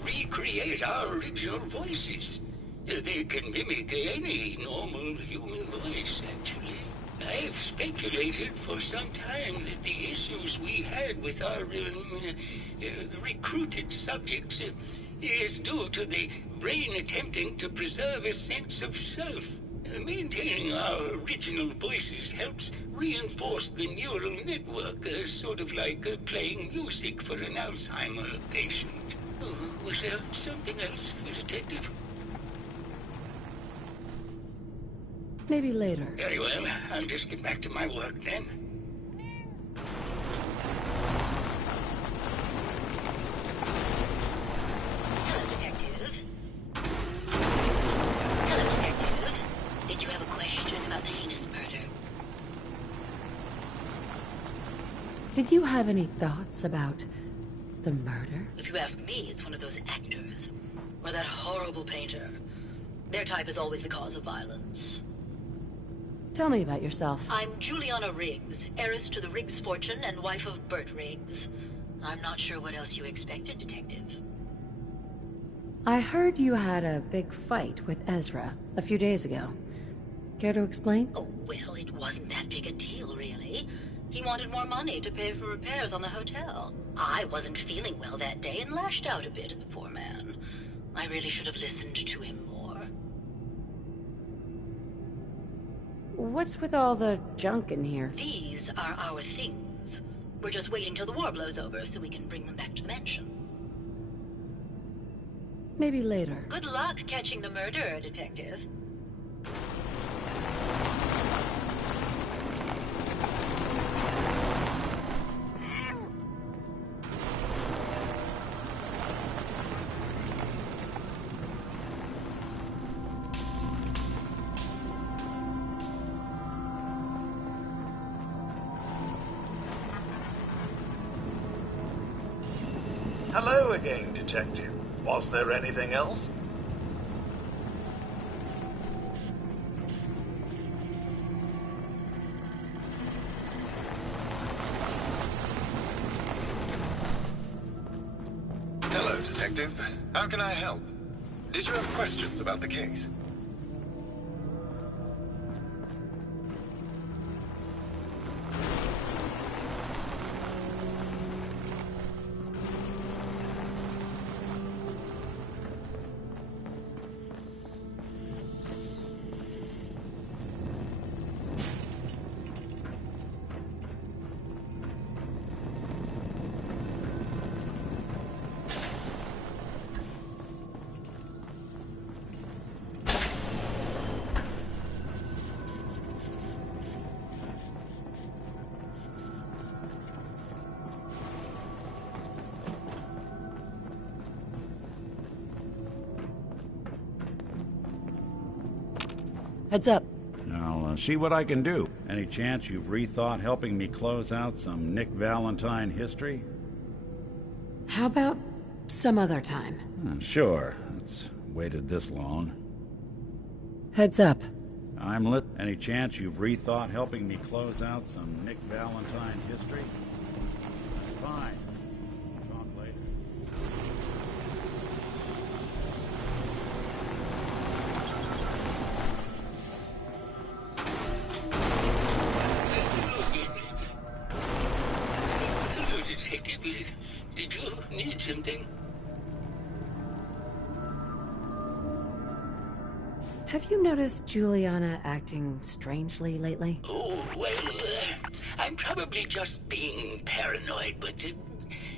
recreate our original voices. They can mimic any normal human voice, actually. I've speculated for some time that the issues we had with our recruited subjects is due to the brain attempting to preserve a sense of self. Maintaining our original voices helps reinforce the neural network, sort of like playing music for an Alzheimer patient. Oh, was there something else, Detective? Maybe later. Very well. I'll just get back to my work then. Hello, Detective. Hello, Detective. Did you have a question about the heinous murder? Did you have any thoughts about the murder? If you ask me, it's one of those actors. Or that horrible painter. Their type is always the cause of violence. Tell me about yourself. I'm Juliana Riggs, heiress to the Riggs fortune and wife of Bert Riggs. I'm not sure what else you expected, Detective. I heard you had a big fight with Ezra a few days ago. Care to explain? Oh, well, it wasn't that big a deal, really. He wanted more money to pay for repairs on the hotel. I wasn't feeling well that day and lashed out a bit at the poor man. I really should have listened to him more. What's with all the junk in here? These are our things. We're just waiting till the war blows over so we can bring them back to the mansion. Maybe later. Good luck catching the murderer, Detective. Hello again, Detective. Was there anything else? Detective. How can I help? Did you have questions about the case? Heads up. I'll see what I can do. Any chance you've rethought helping me close out some Nick Valentine history? How about some other time? Sure. It's waited this long. Heads up. I'm lit. Any chance you've rethought helping me close out some Nick Valentine history? Fine. Talk later. Hello, Detective. Did you need something? Have you noticed Juliana acting strangely lately? Oh, well, I'm probably just being paranoid, but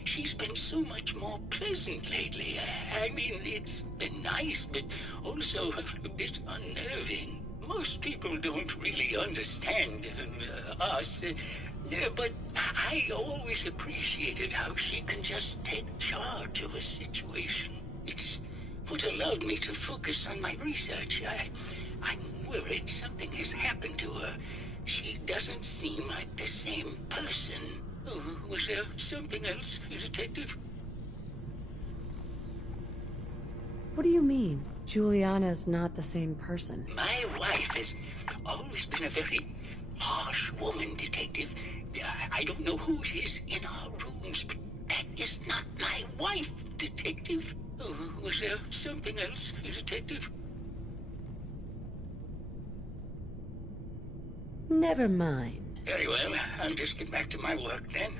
she's been so much more pleasant lately. I mean, it's been nice, but also a bit unnerving. Most people don't really understand us, but I always appreciated how she can just take charge of a situation. It's what allowed me to focus on my research. I'm worried something has happened to her. She doesn't seem like the same person. Oh, was there something else, Detective? What do you mean? Juliana's not the same person. My wife has always been a very harsh woman, Detective. I don't know who it is in our rooms, but that is not my wife, Detective. Oh, was there something else, Detective? Never mind. Very well. I'll just get back to my work then.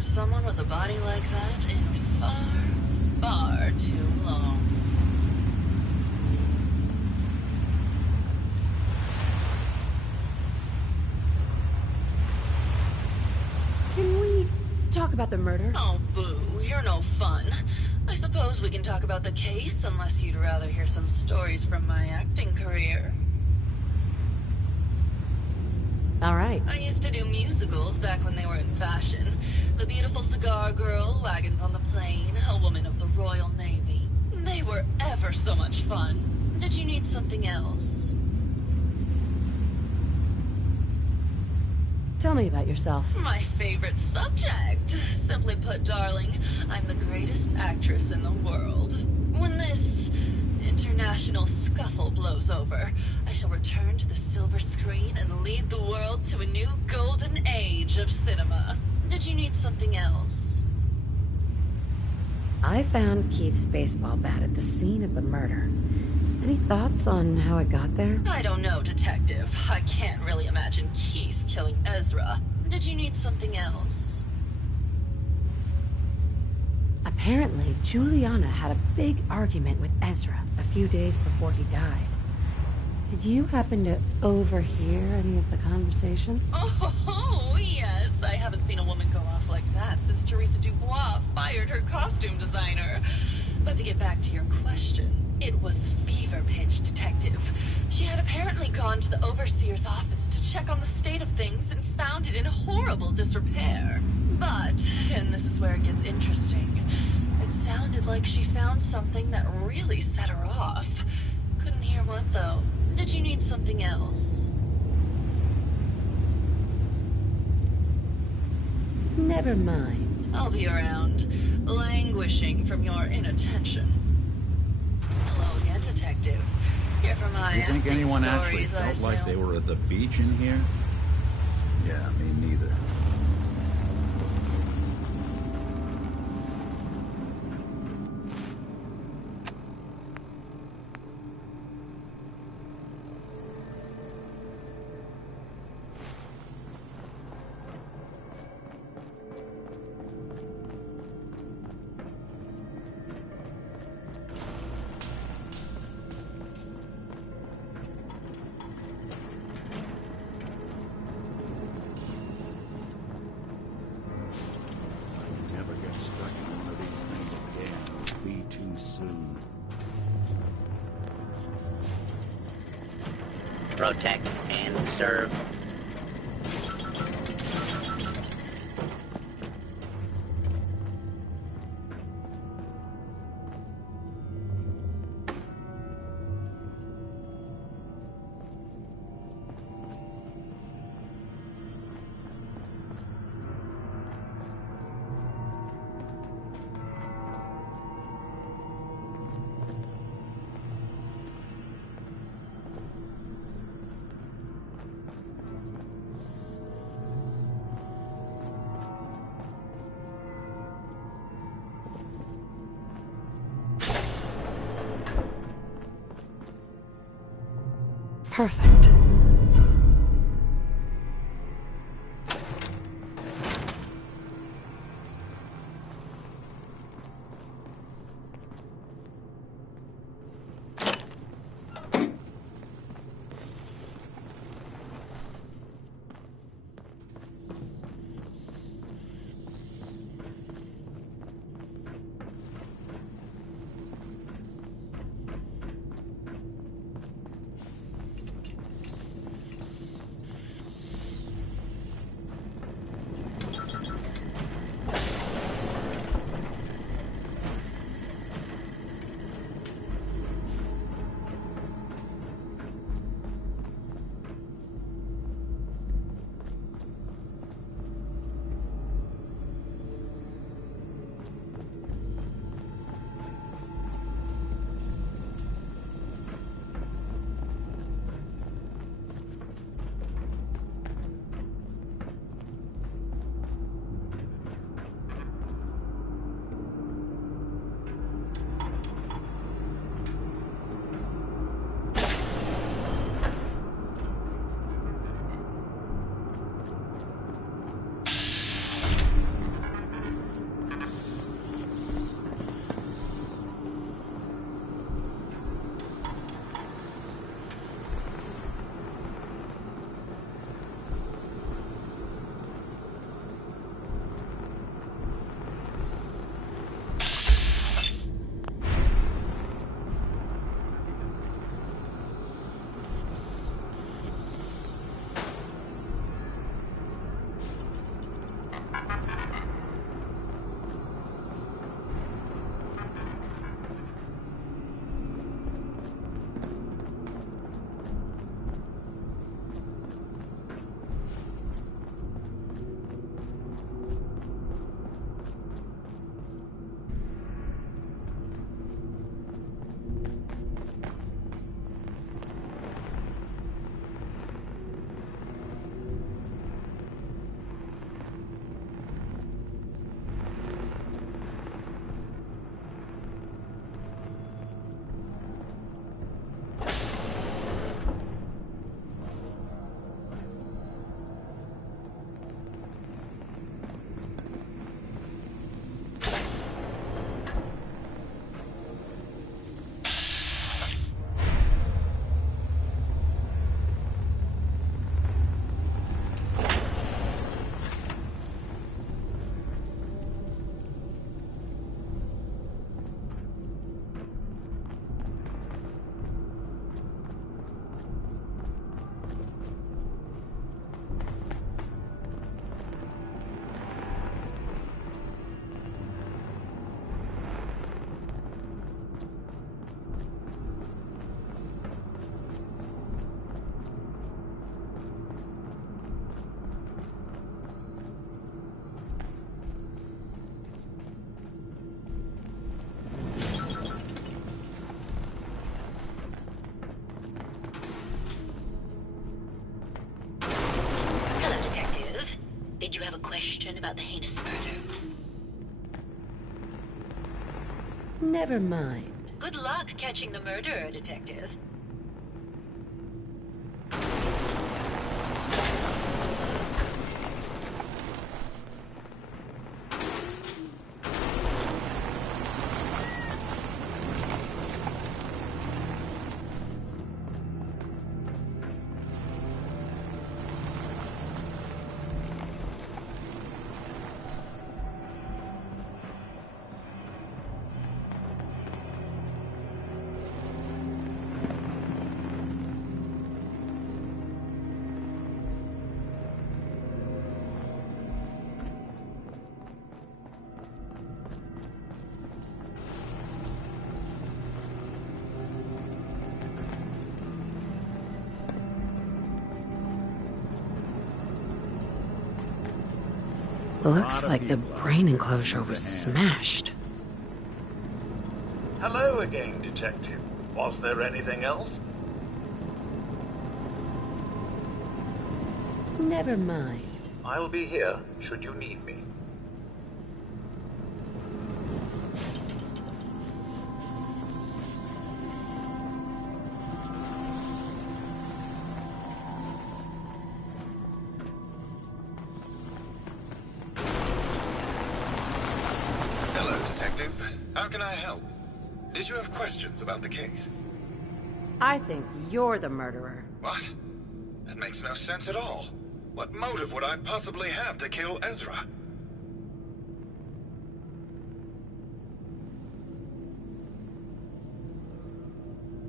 Someone with a body like that in far, far too long. Can we talk about the murder? Oh, boo. You're no fun. I suppose we can talk about the case, unless you'd rather hear some stories from my acting career. All right. I used to do musicals back when they were in fashion. The Beautiful Cigar Girl, Wagons on the Plain, A Woman of the Royal Navy. They were ever so much fun. Did you need something else? Tell me about yourself. My favorite subject. Simply put, darling, I'm the greatest actress in the world. When this international scuffle blows over, I shall return to the silver screen and lead the world to a new golden age of cinema. Did you need something else? I found Keith's baseball bat at the scene of the murder. Any thoughts on how it got there? I don't know, Detective. I can't really imagine Keith killing Ezra. Did you need something else? Apparently, Juliana had a big argument with Ezra a few days before he died. Did you happen to overhear any of the conversation? Oh, yes. I haven't seen a woman go off like that hired her costume designer. But to get back to your question, it was Fever Pitch, Detective. She had apparently gone to the Overseer's office to check on the state of things and found it in horrible disrepair. But, and this is where it gets interesting, it sounded like she found something that really set her off. Couldn't hear what, though. Did you need something else? Never mind. I'll be around, languishing from your inattention. Hello again, Detective. Here for my You think acting anyone actually stories, I felt like they assume. were at the beach in here? Yeah, me neither. Never get stuck in one of these things again. It'll be too soon. Protect and serve. Perfect. question about the heinous murder? Never mind. Good luck catching the murderer, Detective. Looks like the brain enclosure was smashed. Hello again, Detective. Was there anything else? Never mind. I'll be here should you need me. Hello, Detective. How can I help? Did you have questions about the case? I think you're the murderer. What? That makes no sense at all. What motive would I possibly have to kill Ezra?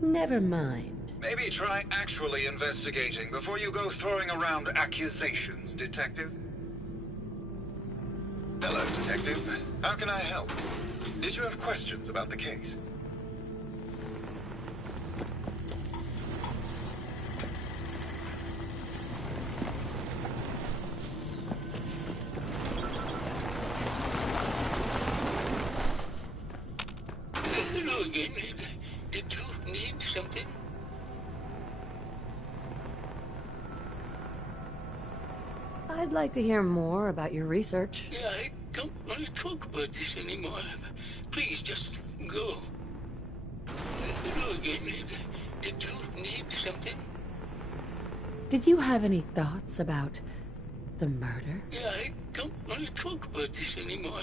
Never mind. Maybe try actually investigating before you go throwing around accusations, Detective. Hello, Detective. How can I help? Did you have questions about the case? Hello again. Did you need something? I'd like to hear more about your research. Yeah, I don't want to talk about this anymore. Please, just go. Hello again. Did you need something? Did you have any thoughts about the murder? Yeah, I don't want to talk about this anymore.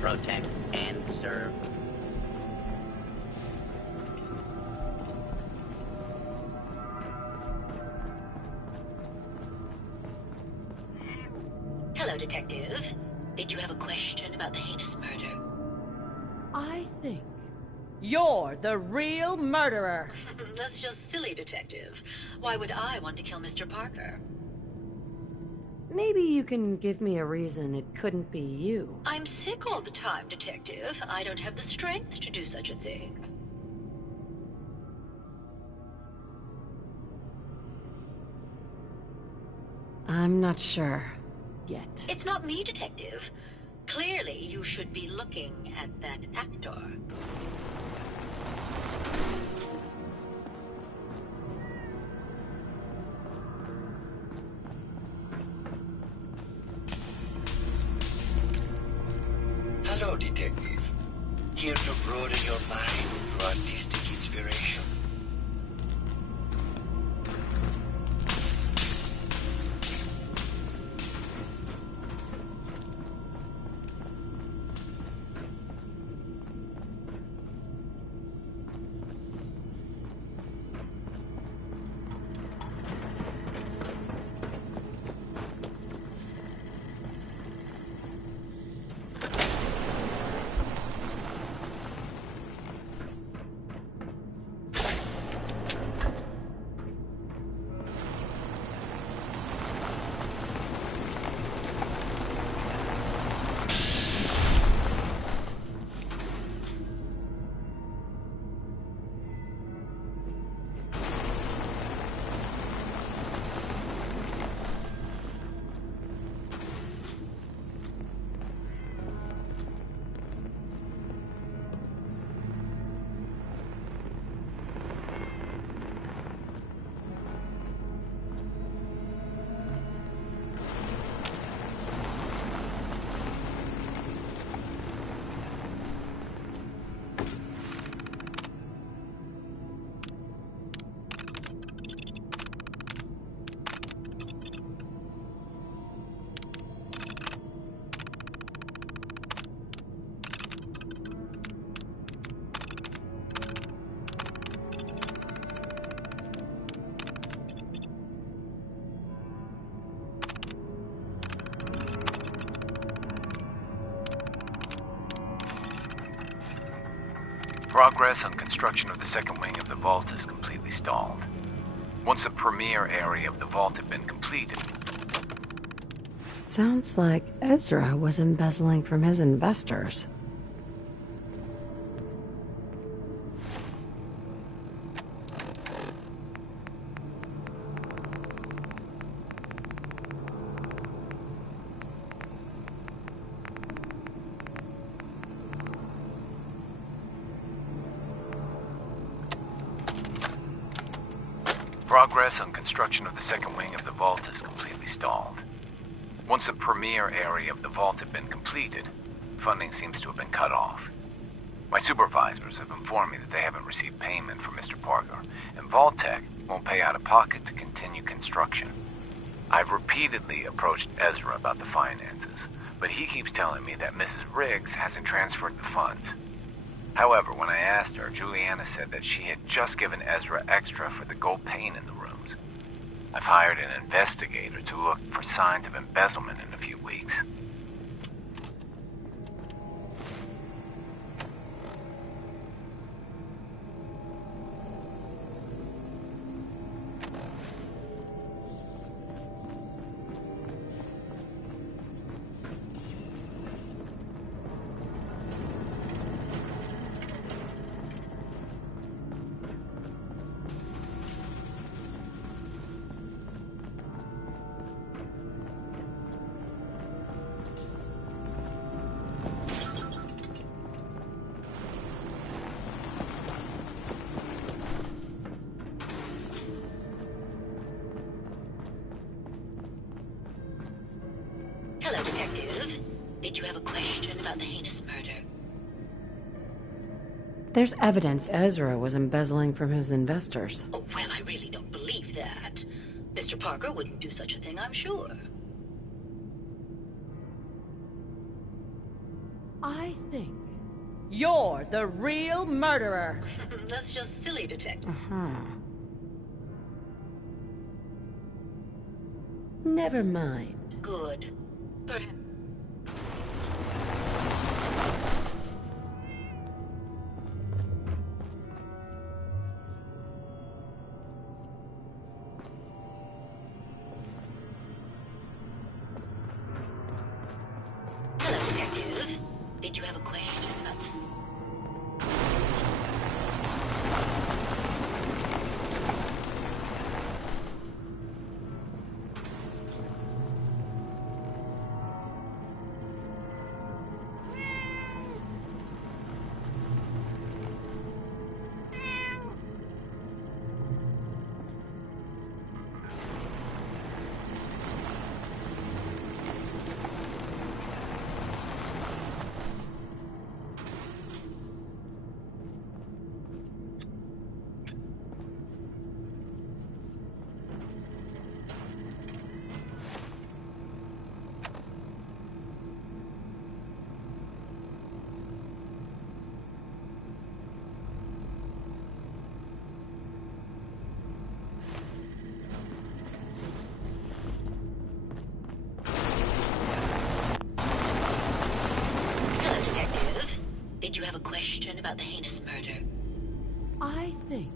Protect and serve. Hello, Detective. Did you have a question about the heinous murder? I think you're the real murderer. That's just silly, Detective. Why would I want to kill Mr. Parker? Maybe you can give me a reason it couldn't be you. I'm sick all the time, Detective. I don't have the strength to do such a thing. I'm not sure yet. It's not me, Detective. Clearly, you should be looking at that actor. Hello, Detective. Here to broaden your mind through artistic inspiration. Progress on construction of the second wing of the vault is completely stalled. Once the premier area of the vault had been completed... Sounds like Ezra was embezzling from his investors. Progress on construction of the second wing of the vault is completely stalled. Once the premier area of the vault had been completed, funding seems to have been cut off. My supervisors have informed me that they haven't received payment from Mr. Parker, and Vault-Tec won't pay out of pocket to continue construction. I've repeatedly approached Ezra about the finances, but he keeps telling me that Mrs. Riggs hasn't transferred the funds. However, when I asked her, Juliana said that she had just given Ezra extra for the gold paint in the rooms. I've hired an investigator to look for signs of embezzlement in a few weeks. Hello, Detective. Did you have a question about the heinous murder? There's evidence Ezra was embezzling from his investors. Oh, well, I really don't believe that. Mr. Parker wouldn't do such a thing, I'm sure. I think you're the real murderer. That's just silly, Detective. Never mind. Good. Perhaps. Hello, Detective. Did you have a question? Did you have a question about the heinous murder? I think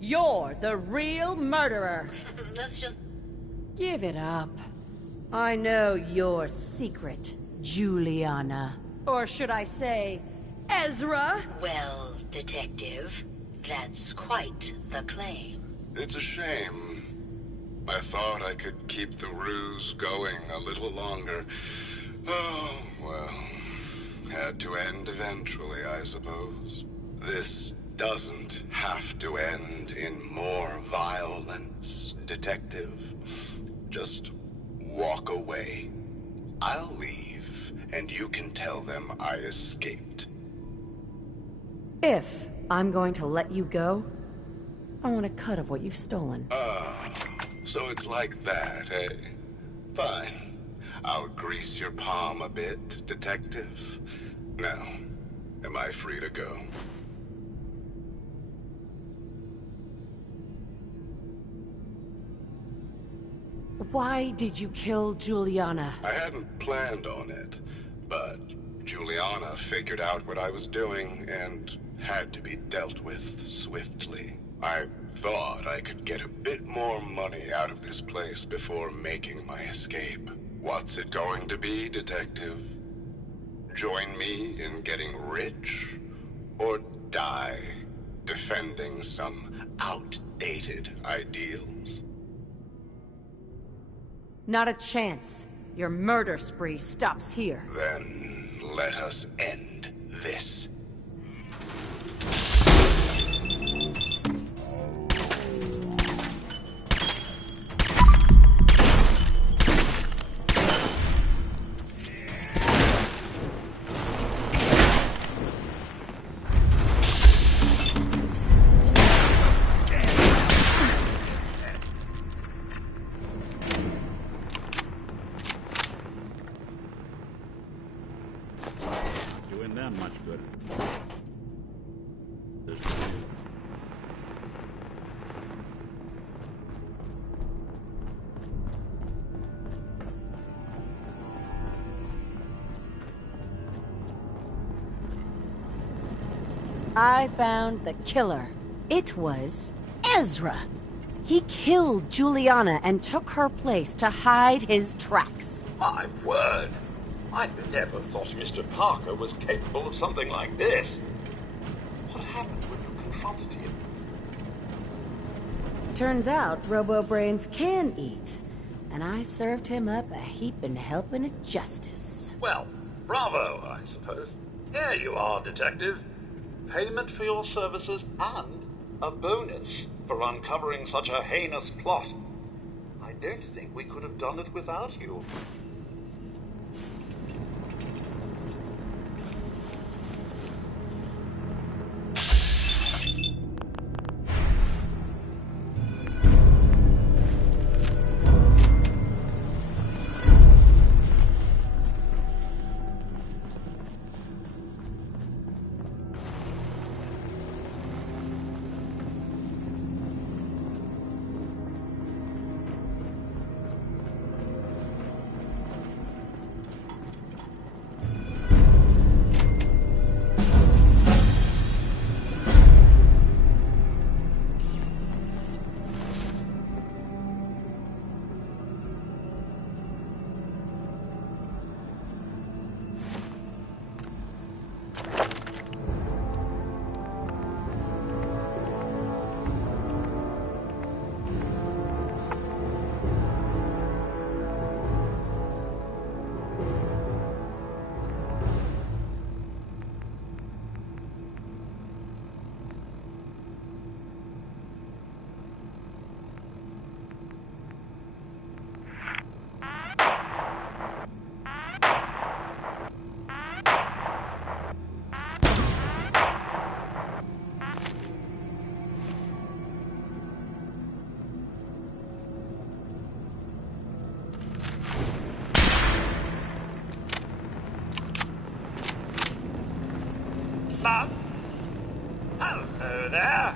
you're the real murderer. That's just... Give it up. I know your secret, Juliana. Or should I say, Ezra? Well, Detective, that's quite the claim. It's a shame. I thought I could keep the ruse going a little longer. Oh, well... Had to end eventually, I suppose. This doesn't have to end in more violence, Detective. Just walk away. I'll leave, and you can tell them I escaped. If I'm going to let you go, I want a cut of what you've stolen. So it's like that, eh? Fine. I'll grease your palm a bit, Detective. Now, am I free to go? Why did you kill Juliana? I hadn't planned on it, but Juliana figured out what I was doing and had to be dealt with swiftly. I thought I could get a bit more money out of this place before making my escape. What's it going to be, Detective? Join me in getting rich? Or die defending some outdated ideals? Not a chance. Your murder spree stops here. Then let us end this. Doing them much good. I found the killer. It was Ezra. He killed Juliana and took her place to hide his tracks. My word! I never thought Mr. Parker was capable of something like this. What happened when you confronted him? Turns out Robo-Brains can eat, and I served him up a heaping helping of justice. Well, bravo, I suppose. Here you are, Detective. Payment for your services and a bonus for uncovering such a heinous plot. I don't think we could have done it without you. Hello there.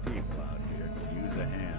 of people out here could use a hand.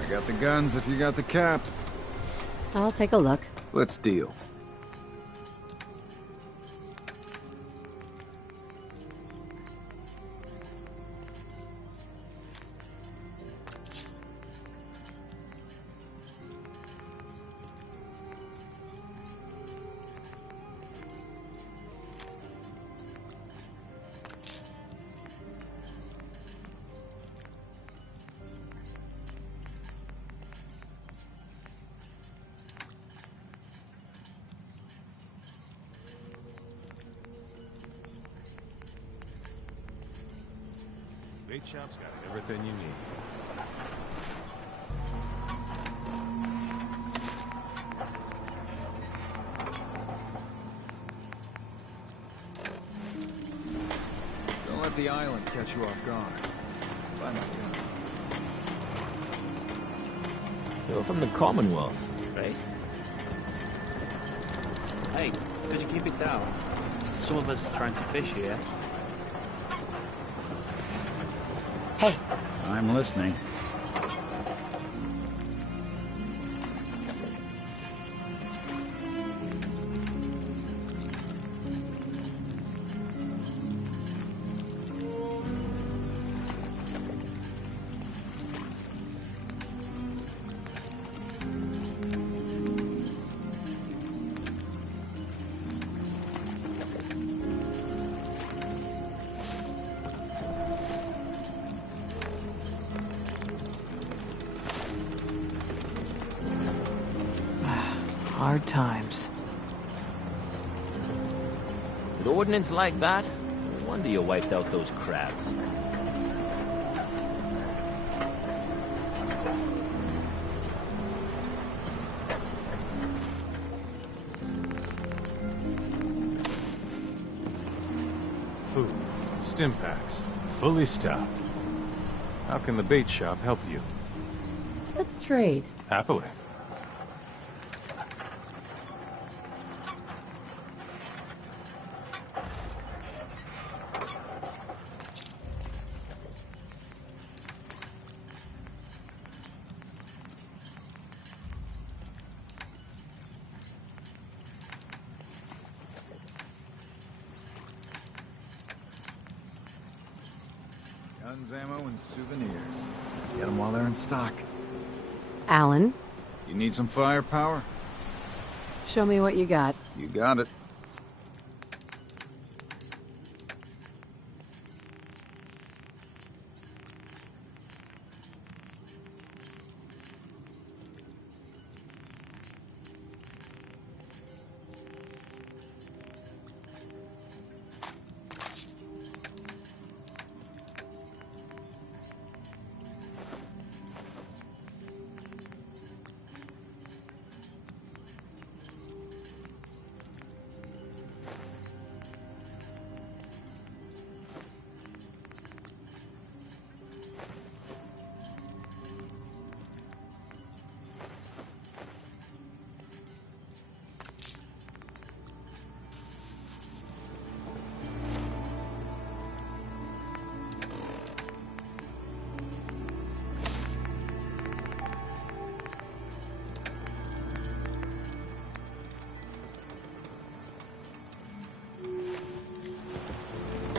I got the guns if you got the caps. I'll take a look. Let's deal. Bait shop's got everything you need. Don't let the island catch you off guard. Buy my guns. You're from the Commonwealth, right? Hey, could you keep it down? Some of us are trying to fish here. Hey. I'm listening. Hard times. With ordnance like that, no wonder you wiped out those crabs. Food, stim packs, fully stocked. How can the bait shop help you? Let's trade. Happily. Guns, ammo, and souvenirs. Get them while they're in stock. Alan, You need some firepower? show me what you got. You got it.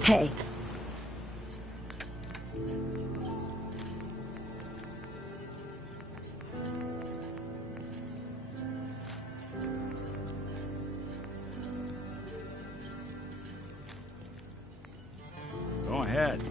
Hey. Go ahead.